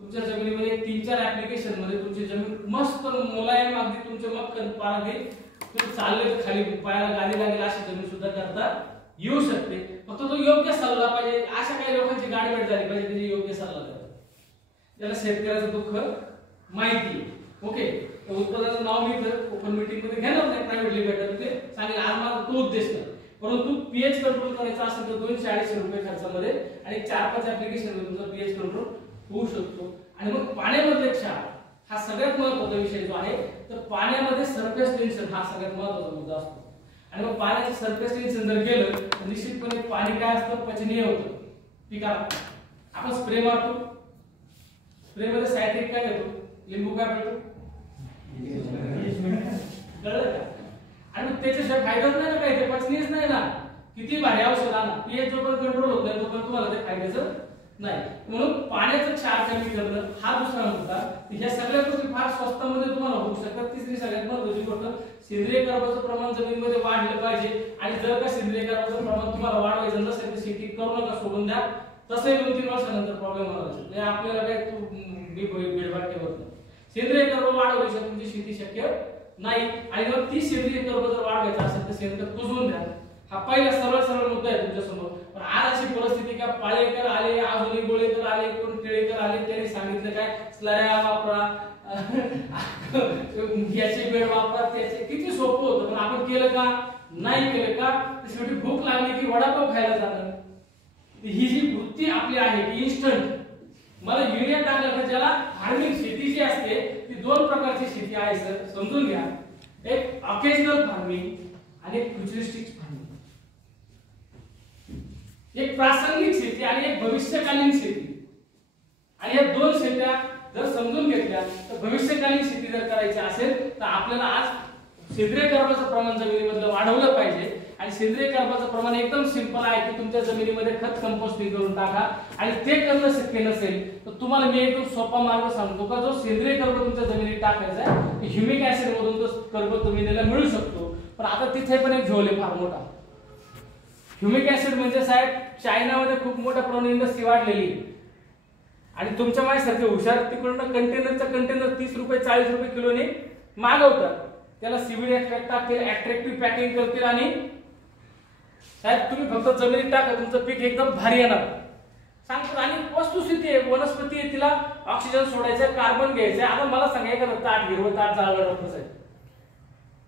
तुमच्या जमिनीमध्ये 3-4 ऍप्लिकेशन मध्ये तुमची जमीन मस्त मुलायम, अगदी तुमचे मग पारागे तुम्ही चालले तर खाली पायाला गादी लागेल अशी जमीन सुद्धा करता येऊ शकते. फक्त तो योग्य सल्ला पाहिजे. अशा काही लोकांची गाडीवेट झाली पाहिजे त्याची योग्य सल्ला द्यावा, ज्याला शेतकऱ्याचं दुःख माहिती. ओके, उत्पादनाचं नाव मी तर ओपन मीटिंग मध्ये घेणार नाही, प्रायव्हेटली भेटत ते सांगेल. आज माझा तो उद्देश नाही, परंतु पीएच कंट्रोल करायचा असेल तर 200-250 रुपये खर्चामध्ये आणि 4-5 ऍप्लिकेशन मध्ये तुमचा पीएच कंट्रोल होऊ शकतो. आणि मग पाण्यामधले क्षार हा सगळ्यात महत्त्वाचा विषय जो आहे, तर पाण्यामध्ये सरफेस टेन्शन हा सगळ्यात महत्त्वाचा मुद्दा असतो. आणि मग पाण्याचं सरफेस टेन्शन जर गेलं तर निश्चितपणे पाणी काय असतं, पचनीय होतं पिकाला. आपण स्प्रे मारतो, स्प्रे मध्ये सायट्रिक काय घेतो, लिंबू काय पिळतो, कळलं का? आणि मग त्याच्याशिवाय फायदाच नाही ना, काही ते पचनीयच नाही ना. किती भारी औषध आणा, पीएच जोपर्यंत कंट्रोल होत नाही तोपर्यंत तुम्हाला ते फायद्याचं नाही. म्हणून पाण्याचं क्षार कमी करणं हा दुसरा मुद्दा. ह्या सगळ्या गोष्टी फार स्वस्तामध्ये तुम्हाला होऊ शकतात. तिसरी सगळ्यात महत्त्वाची गोष्ट, सेंद्रिय कर्बाचं प्रमाण जमिनीमध्ये वाढलं पाहिजे. आणि जर का सेंद्रिय कर्बाचं प्रमाण तुम्हाला वाढवायचं नसेल तर शेती करू नका, सोडून द्या. तसंही 2-3 वर्षानंतर प्रॉब्लेम होणार असेल, आपल्याला काय बेडभाट ठेवत नाही. सेंद्रिय कर्ब वाढवल्याशिवाय तुमची शेती शक्य नाही. आणि जर ती सेंद्रिय कर्ब जर वाढवायचं असेल तर शेणखत कुजवून द्या. हा पहिला सरळ मुद्दा आहे तुमच्या समोर. पण आज अशी परिस्थिती का पाळेकर आले, अजूनही गोळेकर आले, कोण टिळेकर आले, त्यांनी सांगितलं काय स्लऱ्या वापरा, याचे बेड वापरा, त्याचे किती सोपं होतं. पण आपण केलं का, नाही केलं का, शेवटी भूक लागली की वडापाव खायला जाणार. ही जी वृत्ती आपली आहे ती इन्स्टंट. मला युरिया टाकलं तर ज्याला फार्मिंग शेती जी असते ती 2 प्रकारची शेती आहे सर, समजून घ्या. एक ऑकेजनल फार्मिंग आणि एक फ्युचरिस्टिक फार्मिंग. एक प्रासंगिक शेती आणि एक भविष्यकालीन शेती. आणि या दोन शेत्या जर समजून घेतल्या तर भविष्यकालीन शेती जर करायची असेल तर आपल्याला आज सेंद्रिय कर्बाचं प्रमाण जमिनीमधलं वाढवलं पाहिजे. आणि सेंद्रिय कर्बाचं प्रमाण एकदम सिंपल आहे की तुमच्या जमिनीमध्ये खत कंपोस्टिंग करून टाका. आणि ते करणं शक्य नसेल तर तुम्हाला मी एकदम सोपा मार्ग सांगतो का जो सेंद्रिय कर्ब तुमच्या जमिनीत टाकायचा आहे ह्युमिक ऍसिड मधून तो कर्ब जमिनीला मिळू शकतो. पण आता तिथे पण एक झोल आहे फार मोठा. ह्युमिक ऍसिड म्हणजे साहेब चायनामध्ये खूप मोठ्या प्रमाणात इंडस्ट्री वाढलेली आणि तुमच्या माझ्यासारखे हुशार तिकडून कंटेनर 30 रुपये 40 रुपये किलोने मागवतात. त्याला सीव्हीड एक्स्ट्रॅक्ट टाकतील, अट्रॅक्टिव्ह पॅकिंग करतील आणि साहेब तुम्ही फक्त जमिनीत टाका तुमचं पीक एकदम भारी येणार सांगतो. आणि वस्तुस्थिती आहे, वनस्पती आहे, तिला ऑक्सिजन सोडायचं, कार्बन घ्यायचं. आता मला सांगा एखादं ताट हिरवं ताट जाळलं डॉक्टर साहेब,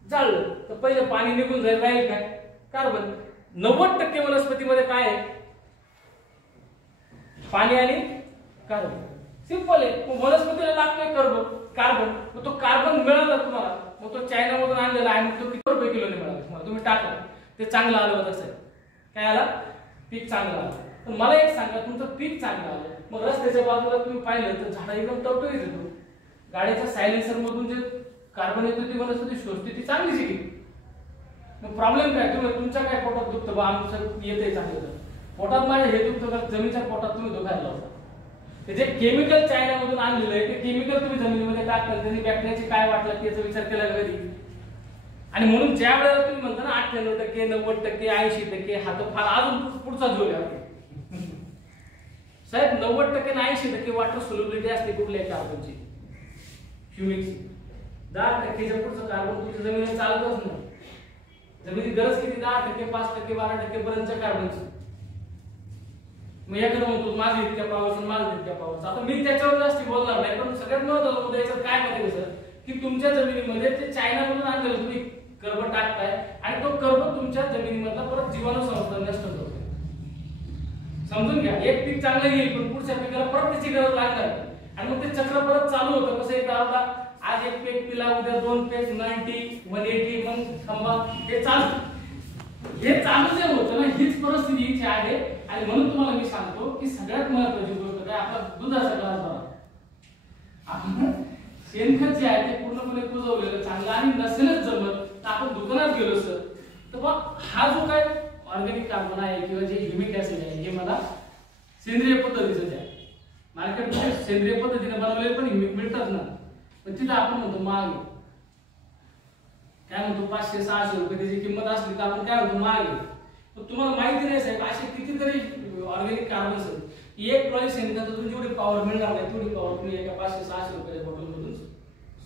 जाळलं तर पहिले पाणी निघून जाईल, राहील काय? कार्बन. 90% वनस्पतीमध्ये काय आहे? पाणी आणि कार्बन. सिंपल आहे. वनस्पतीला लागतोय कार्बन. मग तो कार्बन मिळाला तुम्हाला, मग तो चायनामधून आणलेला आहे, मग तो किती रुपये किलोने मिळाला तुम्हाला, तुम्ही टाका, ते चांगलं आलं होतं साहेब. काय आला? पीक चांगलं आलं. पण मला एक सांगा, तुमचं पीक चांगलं आलं, मग रस्त्याच्या बाजूला तुम्ही पाहिलं तर झाड एकदम टवटवीत येतो. गाडीच्या सायलेन्सर मधून जे कार्बन येतो ती वनस्पती शोषते, ती चांगलीच आहे. मग प्रॉब्लेम काय? तुम्ही तुमच्या काय पोटात दुखतं बा आमचं येते चांगलं, पोटात माझ्या हे दुखतं का जमिनीच्या पोटात तुम्ही दुखायला लावता. ते जे केमिकल चायनामधून आणलेलं आहे ते केमिकल तुम्ही जमिनीमध्ये टाकता, त्यांनी बॅक्टेरियाची काय वाटलं याचा विचार केला कधी? आणि म्हणून ज्या वेळेला तुम्ही म्हणता ना 98%, 90%, 80%, हा तो फार अजून पुढचा जोर आहे साहेब. 90% आणि 80% वॉटर सोल्युबिलिटी असते कुठल्याही कार्बनची, ह्युमिकची. 10%च्या पुढचं कार्बन तुमच्या जमिनीवर चालतच नाही. जमिनीची गरज किती? 10%, 5%, 12% पर्यंतच्या कार्बनची. मग एखादं म्हणतो माझं इतक्या पावस, माझं इतक्या पावस. आता मी त्याच्यावर जास्त बोलणार नाही, पण सगळ्यात महत्त्वाचं मुद्दा याच्यात काय माहिती सर की तुमच्या जमिनीमध्ये ते चायनामधून आणलेलं तुम्ही कर्ब टाकताय आणि तो कर्ब तुमच्या जमिनीमधला परत जीवाणू संस्था नष्ट होतो. समजून घ्या, एक पीक चांगलं येईल पण पुढच्या पिकाला परत त्याची गरज लागणार आणि मग ते चक्र परत चालू होतं. कसं एक दावला आज एक पीक पिला, उद्या 2 पीक, 90, 180, मग थांबा, हे चालू जे होतं ना, हीच परिस्थिती इथे आहे. आणि म्हणून तुम्हाला मी सांगतो की सगळ्यात महत्त्वाची गोष्ट काय, आपला दुधाचा ग्लास भरा. आपण शेणखत जे आहे ते पूर्णपणे कुजवलेलं चांगलं आणि नसेलच जमत तर आपण दुकानात गेलो सर तर बघ हा जो काय ऑर्गॅनिक कार्बन आहे किंवा जे ह्युमिक ऍसिड आहे हे मला सेंद्रिय पद्धतीचं आहे. मार्केटमध्ये सेंद्रिय पद्धतीने बनवलेले पण ह्युमिक मिळतात ना, पण तिथं आपण म्हणतो महाग आहे. काय म्हणतो 500-600 रुपये त्याची किंमत असली तर आपण काय म्हणतो महाग आहे. पण तुम्हाला माहिती नाही साहेब असे कितीतरी ऑर्गॅनिक कार्बन आहेत. एक ट्रॉली शेणखतातून जेवढी पॉवर मिळणार नाही तेवढी पॉवर तुम्ही एका 500-600 रुपयाच्या बॉटलमधून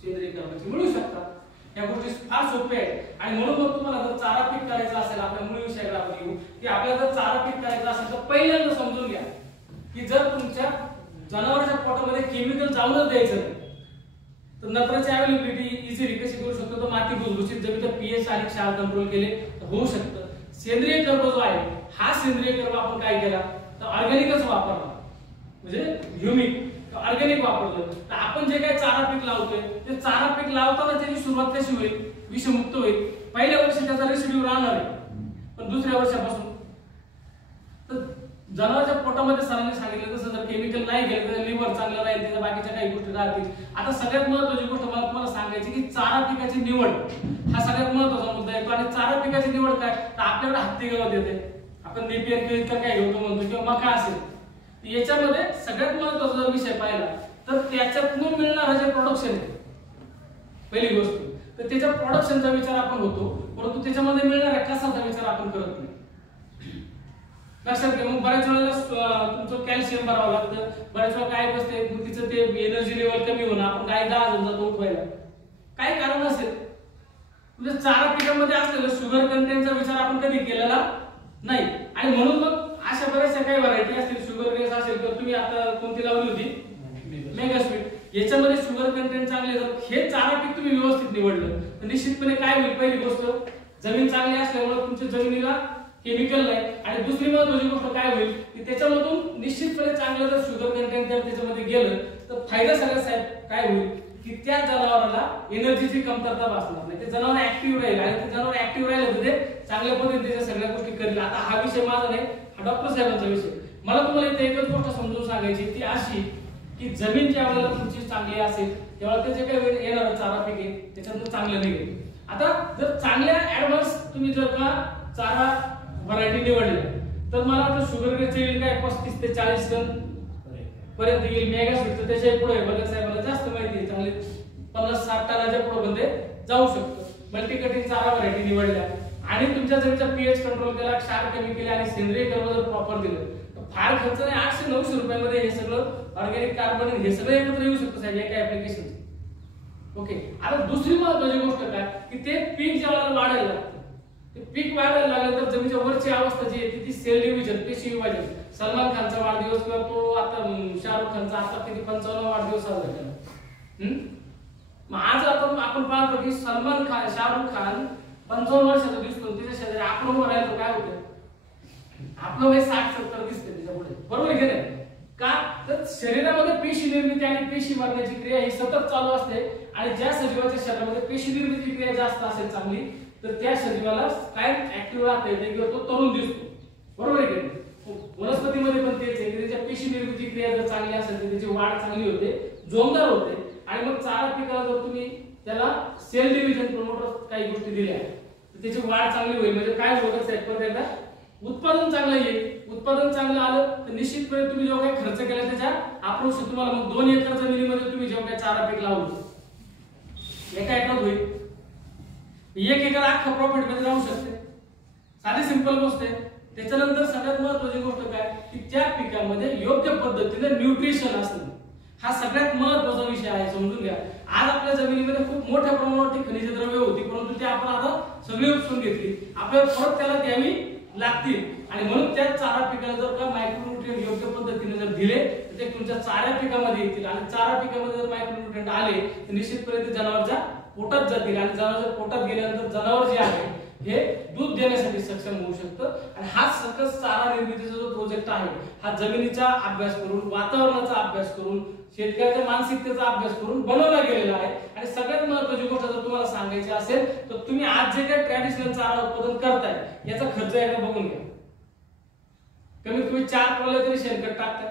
सेंद्रिय कार्बनची मिळू शकता. या गोष्टी फार सोप्या आहेत. आणि म्हणून मग तुम्हाला जर चारा पीक करायचं असेल, आपल्या मूळ विषयाकडे आपण येऊ की आपल्याला जर चारा पीक करायचं असेल तर पहिल्यांदा समजून घ्या की जर तुमच्या जनावरांच्या पोटामध्ये केमिकल जाऊनच द्यायचं नाही तर नत्राची अवेलेबिलिटी इझिली कशी करू शकतो, तर माती भुसभुशीत जमिनीचा पीएच आणि क्षार कंट्रोल केले तर होऊ शकतं. सेंद्रिय कर्ब जो आहे हा सेंद्रिय कर्ब आपण काय केला तर ऑर्गॅनिकच वापरला, म्हणजे ह्युमिक ऑर्गॅनिक वापरलं. तर आपण जे काही चारा पीक लावतोय ते चारा पीक लावताना त्याची सुरुवात कशी होईल, विषमुक्त होईल. पहिल्या वर्षी त्याचा रेसिड्यू राहणार आहे, पण दुसऱ्या वर्षापासून तर जनावरांच्या पोटामध्ये सरांनी सांगितलं तसं जर केमिकल नाही गेलं तर लिव्हर चांगलं राहील, त्याच्या बाकीच्या काही गोष्टी राहतील. आता सगळ्यात महत्त्वाची गोष्ट मला तुम्हाला सांगायची की चारा पिकाची निवड हा सगळ्यात महत्त्वाचा मुद्दा येतो. आणि चारा पिकाची निवड काय तर आपल्याकडे हत्ती गवत येते, आपण नेपियर किंवा इतकं काय घेतो म्हणतो किंवा मका असेल, याच्यामध्ये सगळ्यात महत्त्वाचा जर विषय पाहिला तर त्याच्यातून मिळणारं जे प्रोडक्शन आहे पहिली गोष्ट तर त्याच्या प्रोडक्शनचा विचार आपण होतो, परंतु त्याच्यामध्ये मिळणाऱ्या कसाचा विचार आपण करत नाही. लक्षात घ्या. मग बऱ्याच वेळेला तुमचं कॅल्शियम भरावं लागतं, बऱ्याच वेळा काय बसते तिचं ते एनर्जी लेवल कमी होणं, आपण काय 10 जण जातो उठवायला, काय कारण असेल म्हणजे चारा पिकामध्ये असलेलं शुगर कंटेंटचा विचार आपण कधी केलेला नाही. आणि म्हणून मग अशा बऱ्याचशा काही व्हरायटी असतील, शुगर रेस असेल तर तुम्ही आता कोणती लावली होती मेगास्वीट, याच्यामध्ये शुगर कंटेंट चांगले जर हे चारा पीक तुम्ही व्यवस्थित निवडलं तर निश्चितपणे काय होईल, पहिली गोष्ट जमीन चांगली असल्यामुळे तुमच्या जमिनीला केमिकल नाही. आणि दुसरी महत्त्वाची गोष्ट काय होईल की त्याच्यामधून निश्चितपणे चांगलं जर शुगर कंटेंट जर त्याच्यामध्ये गेलं तर फायदा सगळ्यात साहेब काय होईल की त्या जनावराला एनर्जीची कमतरता भासणार नाही, ते जनावर ऍक्टिव्ह राहील आणि ते जनावर ऍक्टिव्ह राहिलं तर ते चांगल्या पद्धतीने सगळ्या गोष्टी करेल. आता हा विषय माझा नाही, हा डॉक्टर साहेबांचा विषय. मला तुम्हाला इथे एकच गोष्ट समजून सांगायची ती अशी की जमीन ज्या वेळेला तुमची चांगली असेल तेव्हा त्याचे काय येणार चारा पीक आहे त्याच्यातून चांगलं निघेल. आता जर चांगल्या ऍडव्हान्स तुम्ही जर का चारा व्हरायटी निवडल्या तर मला वाटतं शुगर रेटचे येईल काय 35 ते 40 टन पर्यंत येईल. मेगा स्वीट त्याच्या पुढे बघा साहेबांना जास्त माहिती आहे, चांगले 50-60 टनाच्या पुढे बंदे जाऊ शकतो. मल्टी कटिंग चारा व्हरायटी निवडल्या आणि तुमच्या जमिनीचा पीएच कंट्रोल केला, क्षार कमी केले आणि सेंद्रिय कर्म जर प्रॉपर दिलं तर फार खर्च नाही, 800-900 रुपयामध्ये हे सगळं ऑर्गॅनिक कार्बन हे सगळं एकत्र येऊ शकतं साहेब एका ऍप्लिकेशन. ओके. आता दुसरी महत्वाची गोष्ट काय की ते पीक जेव्हा वाढायला लागतं, ते पीक वाढायला लागलं तर जमिनीच्या वरची अवस्था जी आहे ती सेल डिव्हिजन, पेशी विभाजन. सलमान खानचा वाढदिवस किंवा तो आता शाहरुख खानचा आता किती 55वा वाढदिवस साजरा केला. मग आज आपण पाहतो की सलमान खान शाहरुख खान 55 वर्षाचा दिसतो, त्याच्या शेजारी आपण उभं राहिलो काय होतं, आपलं वय 60-70 दिसते त्याच्या पुढे, बरोबर आहे की का? तर शरीरामध्ये पेशी निर्मिती आणि पेशी मारण्याची क्रिया ही सतत चालू असते आणि ज्या सजीवाच्या शरीरामध्ये पेशी निर्मिती क्रिया जास्त असेल चांगली तर त्या सजीवाला काय ऍक्टिव्ह राहता येते किंवा तो तरुण दिसतो, बरोबर आहे की. वनस्पतीमध्ये पण तेच आहे की त्याच्या पेशी निर्मिती क्रिया जर चांगली असेल तर त्याची वाढ चांगली होते, जोमदार होते आणि मग चारा पिकाला जर तुम्ही त्याला सेल डिव्हिजन प्रमोटर काही गोष्टी दिल्या तर त्याची वाढ चांगली होईल. म्हणजे काय होतं साहेब परत एकदा उत्पादन चांगलं येईल. उत्पादन चांगलं आलं तर निश्चितपणे तुम्ही जेव्हा काही खर्च केला त्याच्या अप्रोच तुम्हाला मग 2 एकर जमिनीमध्ये तुम्ही जेव्हा काही चारा पीक लावलं एका एकरात होईल, 1 एकर अख्खा प्रॉफिट मध्ये राहू शकते. साधी सिंपल गोष्ट आहे. त्याच्यानंतर सगळ्यात महत्त्वाची गोष्ट काय की त्या पिकामध्ये योग्य पद्धतीने न्यूट्रिशन असणं हा सगळ्यात महत्त्वाचा विषय आहे, समजून घ्या. आज आपल्या जमिनीमध्ये खूप मोठ्या प्रमाणावरती खनिज द्रव्य होती परंतु ते आपण आता सगळी उपसून घेतली, आपल्याला परत त्याला द्यावी लागतील आणि म्हणून त्या चारा पिकाला जर का मायक्रोन्यूट्रिएंट योग्य पद्धतीने जर दिले तर ते तुमच्या चारा पिकामध्ये येतील आणि चारा पिकामध्ये जर मायक्रोन्यूट्रिएंट आले तर निश्चितपणे ते जनावरच्या पोटात जातील आणि जनावरच्या पोटात गेल्यानंतर जनावर जे आहे हे दूध देण्यासाठी सक्षम होऊ शकतं. आणि हा सकस चारा निर्मितीचा जो प्रोजेक्ट आहे हा जमिनीचा अभ्यास करून, वातावरणाचा अभ्यास करून, शेतकऱ्याच्या मानसिकतेचा अभ्यास करून बनवला गेलेला आहे. आणि सगळ्यात महत्त्वाची गोष्ट जर तुम्हाला सांगायची असेल तर तुम्ही आज जे काही ट्रॅडिशनल चारा उत्पादन करताय याचा खर्च एकदा बघून घ्या. कमीत कमी 4 ट्रॉल्या तरी शेणखत टाकता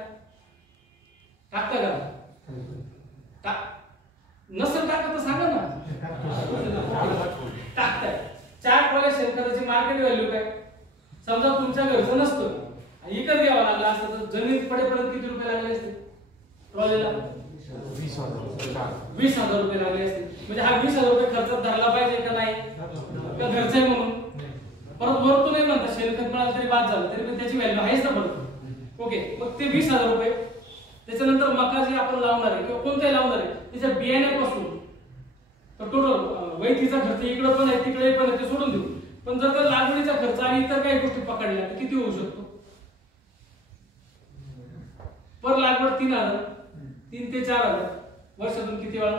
का? नसेल टाकत तर सांगा ना. टाकताय 4 ट्रॉल्या शेणखताची मार्केट व्हॅल्यू काय? समजा तुमच्या घरचं नसतं इकत घ्यावं लागलं असतं तर जमीन पडेपर्यंत किती रुपये लागले असते ट्रॉलीला? 20,000 रुपये लागले असते. म्हणजे हा 20,000 रुपये खर्चात धरला पाहिजे का नाही? का घरचं आहे म्हणून परत वरतून नाही म्हणता शेणखत मिळालं तरी बाद झालं तरी पण त्याची व्हॅल्यू आहेच ना परत. ओके. मग ते 20,000 रुपये. त्याच्यानंतर मका जे आपण लावणार आहे किंवा कोणत्याही लावणार आहे त्याच्या बियाण्यापासून तर टोटल वैतीचा खर्च इकडे पण आहे तिकडे पण आहे ते सोडून देऊ. पण जर का लागवडीचा खर्च आणि इतर काही गोष्टी पकडल्या तर किती होऊ शकतो? पर लागवड 3,000, 3 ते 4,000 वर्षातून किती वेळा?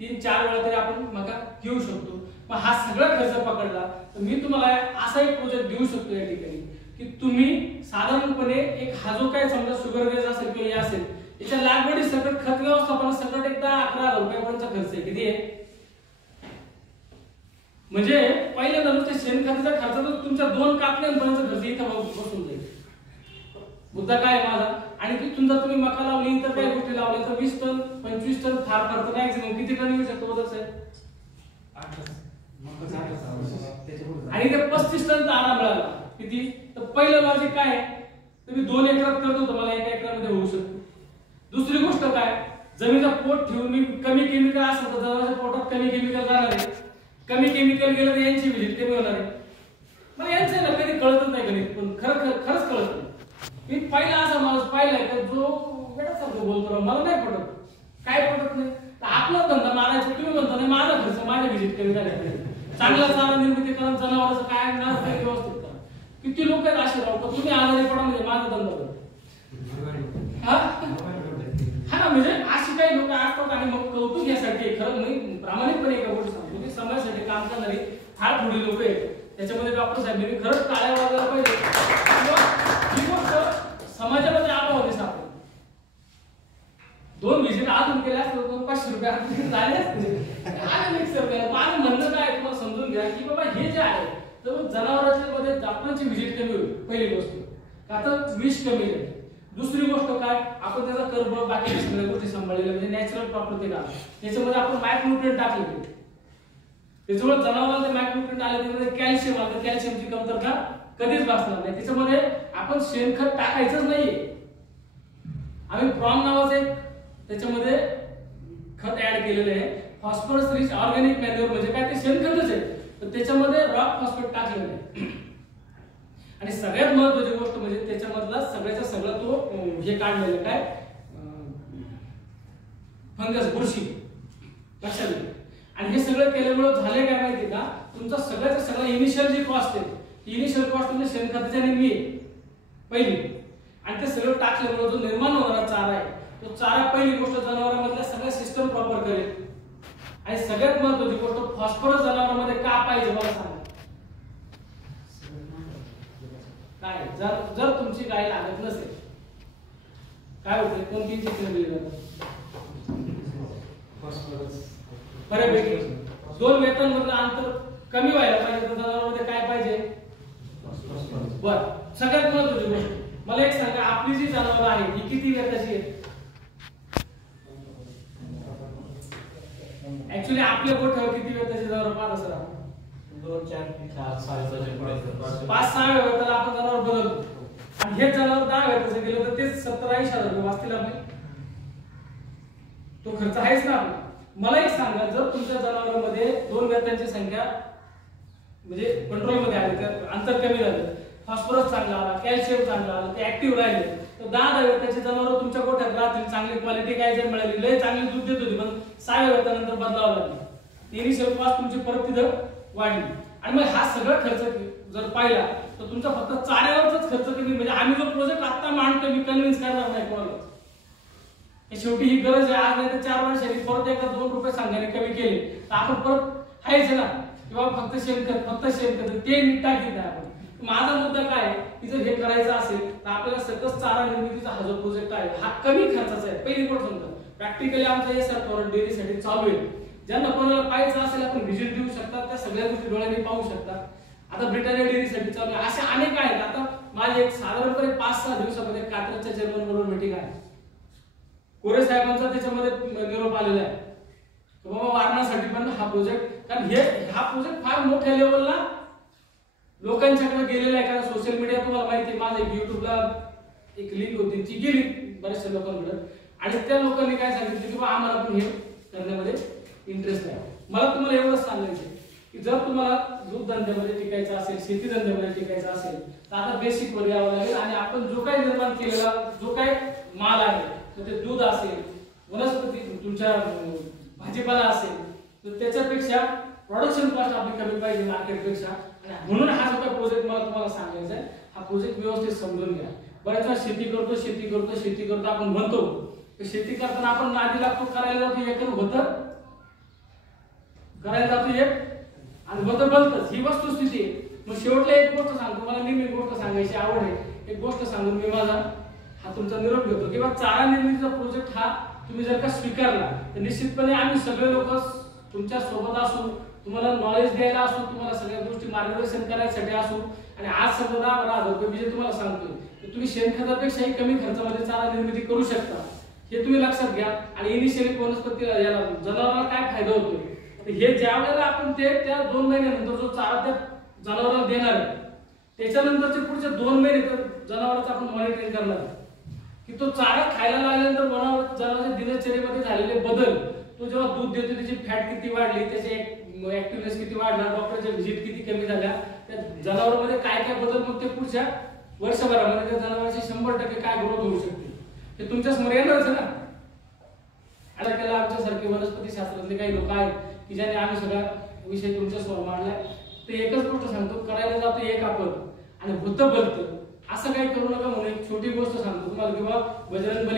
3-4 वेळा तरी आपण मका घेऊ शकतो. मग हा सगळा खर्च पकडला तर मी तुम्हाला असा एक प्रोजेक्ट देऊ शकतो या ठिकाणी की तुम्ही साधारणपणे एक हा जो काय समजा शुगर बेस असेल किंवा हे असेल याच्या लागवडी सकट खत व्यवस्थापन सकट एकदा 11,000 रुपयापर्यंतचा खर्च आहे. किती आहे? म्हणजे पहिल्यांदा नुसते शेणखताचा खर्च तर तुमच्या 2 कापण्यांपर्यंत खर्च इथं बसून जाईल. मुद्दा काय माझा? आणि तिथून जर तुम्ही मका लावली इतर काही गोष्टी लावल्या तर 20 टन 25 टन फार फार तर मॅक्सिमम किती टन येऊ शकतो बदल साहेब? आणि ते 35 टन चारा मिळाला किती? तर पहिलं लॉजिक काय आहे तुम्ही 2 एकरात करतो तर मला 1 एकरामध्ये होऊ शकतो. दुसरी गोष्ट काय जमिनीचा पोट ठेवून मी कमी केमिकल असेल तर जनावरांच्या पोटात कमी केमिकल जाणार आहे. कमी केमिकल गेलं तर यांची व्हिजिट कमी होणार आहे. मला यांचं ना कधी कळतच नाही गणित पण खरंच कळत नाही. मी पहिला असा माणूस पाहिलाय का जो वेळासारखं बोलतो मला नाही पडत काय पडत नाही. आपला धंदा मारायचा तुम्ही म्हणता नाही माझा खर्च माझ्या व्हिजिट कमी झाल्या चांगला चारा निर्मिती करा जनावरांचं काय व्यवस्थित करा. किती लोक आहेत असे राहतो तुम्ही आजारी पडा म्हणजे माझा धंदा करा हा ना. म्हणजे अशी काही लोक असतात आणि मग कौतुक यासाठी खरं मी प्रामाणिकपणे एका गोष्ट सांगतो की समाजासाठी काम करणारी फार थोडी लोक आहेत. त्याच्यामध्ये डॉक्टर साहेब खरंच टाळ्या वाजवायला पाहिजे. ही गोष्ट समाजामध्ये अभावाने सापडते. 2 व्हिजिट अजून केल्या असतात 500 रुपये आपले झाले असते आले मिक्सर केला. माझं म्हणणं काय तुम्हाला समजून घ्या की बाबा हे जे आहे तर जनावरांच्या मध्ये डॉक्टरांची व्हिजिट कमी होईल पहिली गोष्ट, आता विष कमी आहे. दुसरी गोष्ट काय, आपण त्याचा कर्ब बाकी सगळ्या गोष्टी सांभाळलेल्या म्हणजे नॅचरल प्रॉपर्टी का त्याच्यामध्ये आपण मायक्रोन्यूट्रिएंट टाकले, त्याच्यामुळे जनावरांना मायक्रोन्यूट्रिएंट आले त्यामध्ये कॅल्शियम आलं, कॅल्शियमची कमतरता कधीच भासणार नाही. त्याच्यामध्ये आपण शेणखत टाकायचंच नाहीये. आम्ही प्रॉम नावाचं एक त्याच्यामध्ये खत ऍड केलेलं आहे, फॉस्फरस रिच ऑर्गॅनिक मॅन्युअर म्हणजे काय ते शेणखतच आहे, तर त्याच्यामध्ये रॉक फॉस्फेट टाकलेलं आहे. आणि सगळ्यात महत्त्वाची गोष्ट म्हणजे त्याच्यामधला सगळ्याचा सगळा तो हे काढलेलं काय फंगस बुरशी लक्षात घ्या. आणि हे सगळं केल्यामुळे झाले काय माहिती का, तुमचा सगळ्याचा सगळा इनिशियल जी कॉस्ट आहे इनिशियल कॉस्ट म्हणजे शेणखताच्या निम्मी आहे पहिली, आणि ते सगळं टाकल्यामुळे जो निर्माण होणारा चारा आहे तो चारा पहिली गोष्ट जनावरांमधल्या सगळ्या सिस्टम प्रॉपर करेल. आणि सगळ्यात महत्त्वाची गोष्ट फॉस्फरस जनावरांमध्ये का पाहिजे मला सांगा काय, जर तुमची गाय लागत नसेल काय होते, कोणती इंजेक्शन दिली जातात फॉस्फरस बऱ्यापैकी 2 वेतांमधलं अंतर कमी व्हायला पाहिजे, तर जनावरांमध्ये काय पाहिजे बर. सगळ्यात महत्त्वाची गोष्ट मला एक सांगा, आपली जी जनावर आहे ही किती वेताची आहे? ऍक्च्युली आपल्या गोठ्यावर किती वेताची जनावर पाहत असेल आपण 2 4 5 6 वेताला आपण जनावर बदलतो, आणि हे जनावर 10 वेताचं गेलं तर ते 70-80 हजार रुपये वाचतील आपले, तो खर्च आहेच ना आपला. मला एक सांगा, जर तुमच्या जनावरांमध्ये 2 वेतांची संख्या म्हणजे कंट्रोल मध्ये आली, तर अंतर कमी झालं, फॉस्फरस चांगला आला, कॅल्शियम चांगला आला, ते ऍक्टिव्ह राहिले, तर 10 वेताची जनावर तुमच्या गोठ्यात राहतील, चांगली क्वालिटी काय जर मिळाली, लय चांगली दूध देत होती, पण 6 वेतानंतर बदलावं लागली, इनिशियल कॉस्ट तुमची परत तिथं वाढली. आणि मग हा सगळा खर्च जर पाहिला तर तुमचा फक्त चाऱ्यावरच खर्च कमी, म्हणजे आम्ही जो प्रोजेक्ट आता मांडतोय मी कन्व्हिन्स करणार नाही कोणाला, शेवटी ही गरज आहे. आज नाही तर 4 वर्षांनी परत एकदा 2 रुपये सांगाने कमी केले तर आपण परत हायच ना किंवा फक्त शेणखत ते नीट टाकीत नाही आपण. माझा मुद्दा काय आहे की जर हे करायचं असेल तर आपल्याला सकस चारा निर्मितीचा हा जो प्रोजेक्ट आहे हा कमी खर्चाचा आहे. पहिली गोष्ट समजा प्रॅक्टिकली आमचा हे सर डेअरीसाठी चालू आहे, ज्यांना कोणाला पाहायचं असेल आपण व्हिजिट देऊ शकता, त्या सगळ्या गोष्टी डोळ्यांनी पाहू शकता. आता ब्रिटानिया डेअरीसाठी चालू आहे, असे अनेक आहेत. आता माझी एक साधारणपणे 5-6 दिवसामध्ये कात्रजच्या चेअरमन बरोबर मीटिंग आहे, कोरे साहेबांचा त्याच्यामध्ये निरोप आलेला आहे बाबा वारणासाठी पण हा प्रोजेक्ट, कारण हा प्रोजेक्ट फार मोठ्या लेवलला लोकांच्याकडे गेलेला आहे. कारण सोशल मीडिया तुम्हाला माहिती आहे, माझ्या युट्यूबला एक लिंक होती ती गेली बऱ्याचशा लोकांकडे, आणि त्या लोकांनी काय सांगितलं की आम्हाला पण हे करण्यामध्ये इंटरेस्ट आहे. मला तुम्हाला एवढंच सांगायचं की जर तुम्हाला दूध धंद्यामध्ये टिकायचं असेल, शेती धंद्यामध्ये टिकायचं असेल तर आता बेसिक वर यावं लागेल. आणि आपण जो काही निर्माण केलेला जो काही माल आहे, तर ते दूध असेल, वनस्पती तुमच्या भाजीपाला असेल, तर त्याच्यापेक्षा प्रोडक्शन कॉस्ट आपली कमी पाहिजे मार्केटपेक्षा. आणि म्हणून हा जो काही प्रोजेक्ट मला तुम्हाला सांगायचा आहे, हा प्रोजेक्ट व्यवस्थित समजून घ्या. बऱ्याच वेळा शेती करतो आपण म्हणतो, शेती करताना आपण नादी लागतो, करायला जातो एक होतं, करायला जातो एक आणि होतं भलतंच, ही वस्तुस्थिती आहे. मग शेवटला एक गोष्ट सांगतो, मला नेहमी एक गोष्ट सांगायची आवड आहे, एक गोष्ट सांगून मी माझा हा तुमचा निरोप घेतो. किंवा चारा निर्मितीचा प्रोजेक्ट हा तुम्ही जर का स्वीकारला तर निश्चितपणे आम्ही सगळे लोक तुमच्या सोबत असू, तुम्हाला नॉलेज द्यायला असू, तुम्हाला सगळ्या गोष्टी मार्गदर्शन करायसाठी असू. आणि आज समजा 10,000 रुपये मी जे तुम्हाला सांगतोय तर तुम्ही शेणखतापेक्षाही कमी खर्चामध्ये चारा निर्मिती करू शकता, हे तुम्ही लक्षात घ्या. आणि इनिशियली वनस्पतीला याला जनावरांना काय फायदा होतोय, तर हे ज्या वेळेला आपण त्या 2 महिन्यानंतर जो चारा त्या जनावरांना देणार आहे, त्याच्यानंतरचे पुढचे 2 महिने तर जनावरांचं आपण मॉनिटरिंग करणार की तो चारा खायला लागल्यानंतर जनावरांच्या दिनचर्येमध्ये झालेले बदल, तो जेव्हा दूध देतो त्याची फॅट किती वाढली, त्याचे ऍक्टिव्हनेस किती वाढला, डॉक्टरच्या व्हिजिट किती कमी झाल्या, त्या जनावरांमध्ये काय काय बदल, मग ते पुढच्या वर्षभरामध्ये त्या जनावरांची 100% काय ग्रोथ होऊ शकते हे तुमच्या समोर येणारच ना. आता त्याला आमच्यासारखे वनस्पती शास्त्रातले काही लोक आहेत की ज्याने आम्ही सगळा विषय तुमच्या समोर मांडलाय. ते एकच गोष्ट सांगतो, करायला जातो एक आपण आणि होतं भलतं, असं काही करू नका. म्हणून एक छोटी गोष्ट सांगतो तुम्हाला, किंवा बजरंग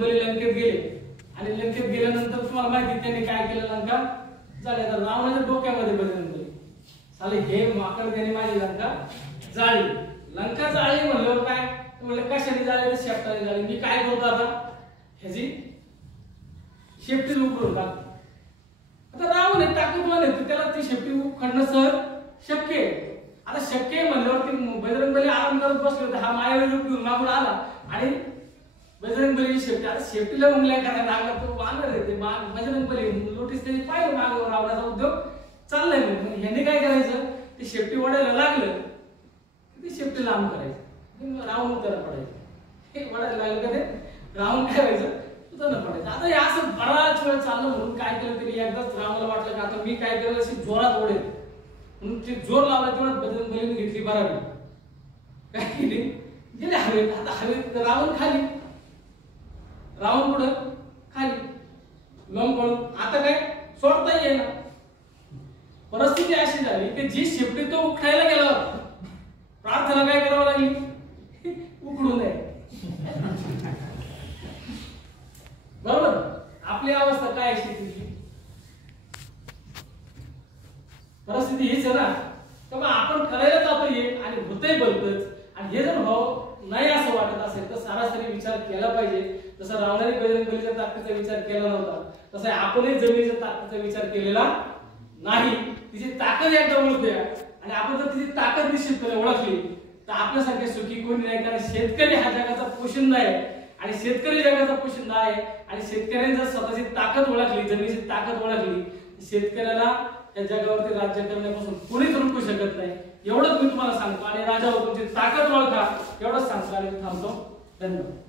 बली लंकेत गेले, आणि लंकेत गेल्यानंतर तुम्हाला माहिती त्यांनी काय केलं, लंका झाल्या. तर रावणाच्या डोक्यामध्ये बजरंग बली साले हे माकड त्याने माझी लंका जाळली. लंका जाळली म्हणल्यावर काय म्हणलं, कशाने जाळली तर शेपटाने जाळली. मी काय करतो आता ह्याची शेपटी उघडून टाकतो. आता रावण आहे ताकदवान आहे, त्याला ती शेपटी उखडणं सहज शक्य आहे. आता शक्य आहे म्हणल्यावरती बजरंगबली आराम करत बसले होते, हा मायावी रूप घेऊन मागून आला आणि बजरंगबलीची शेपटी, आता शेपटीला उंगल्या करायला लागला, तो वानर आहे ते बजरंगबली नोटीस त्याने पाहिलं मागं रावणाचा उद्योग चाललाय म्हणून ह्याने काय करायचं, ते शेपटी ओढायला लागलं ते शेपटी लांब करायचं, रावण उतारा पडायचं. हे ओढायला लागलं का ते रावण काय व्हायचं, उतारा पडायचं. आता हे असं बराच वेळ चाललं म्हणून काय केलं तरी एकदाच रावणाला वाटलं की आता मी काय केलं अशी जोरात ओढेल म्हणून ते जोर लावला, तेवढ्यात बजरंगबलीने घेतली बराबरी, काय केली गेले हवेत. आता हवेत रावण खाली, रावण पुढं खाली लंब पडून, आता काय सोडता येईना. परिस्थिती अशी झाली की जी शेपटी तो उखायला गेला होता, प्रार्थना काय करावं लागली, उकडू नये. बरोबर, आपली अवस्था काय शेतीची परिस्थिती हीच आहे ना. तेव्हा आपण करायला जातो हे आणि होतंय बोलतच, आणि हे जर भाव नाही असं वाटत असेल तर सरासरी विचार केला पाहिजे. जसं रावणाने बजरंगबलीच्या ताकदीचा विचार केला नव्हता, तसा आपणही जमिनीच्या ताकदीचा विचार केलेला नाही. तिची ताकद एकदा ओळखूया, आणि आपण जर तिची ताकद निश्चितपणे ओळखली तर आपल्यासारखे सुखी कोणी नाही. कारण शेतकरी हा जगाचा पोशिंदा आहे, आणि शेतकरी जगाचा पोशिंदा आहे. आणि शेतकऱ्यांनी जर स्वतःची ताकद ओळखली, जमिनीची ताकद ओळखली, शेतकऱ्याला या जगावरती राज्य करण्यापासून कोणीच रोखू शकत नाही. एवढंच मी तुम्हाला सांगतो. आणि राजा हो, तुमची ताकद ओळखा, एवढंच सांगतो आणि थांबतो. धन्यवाद.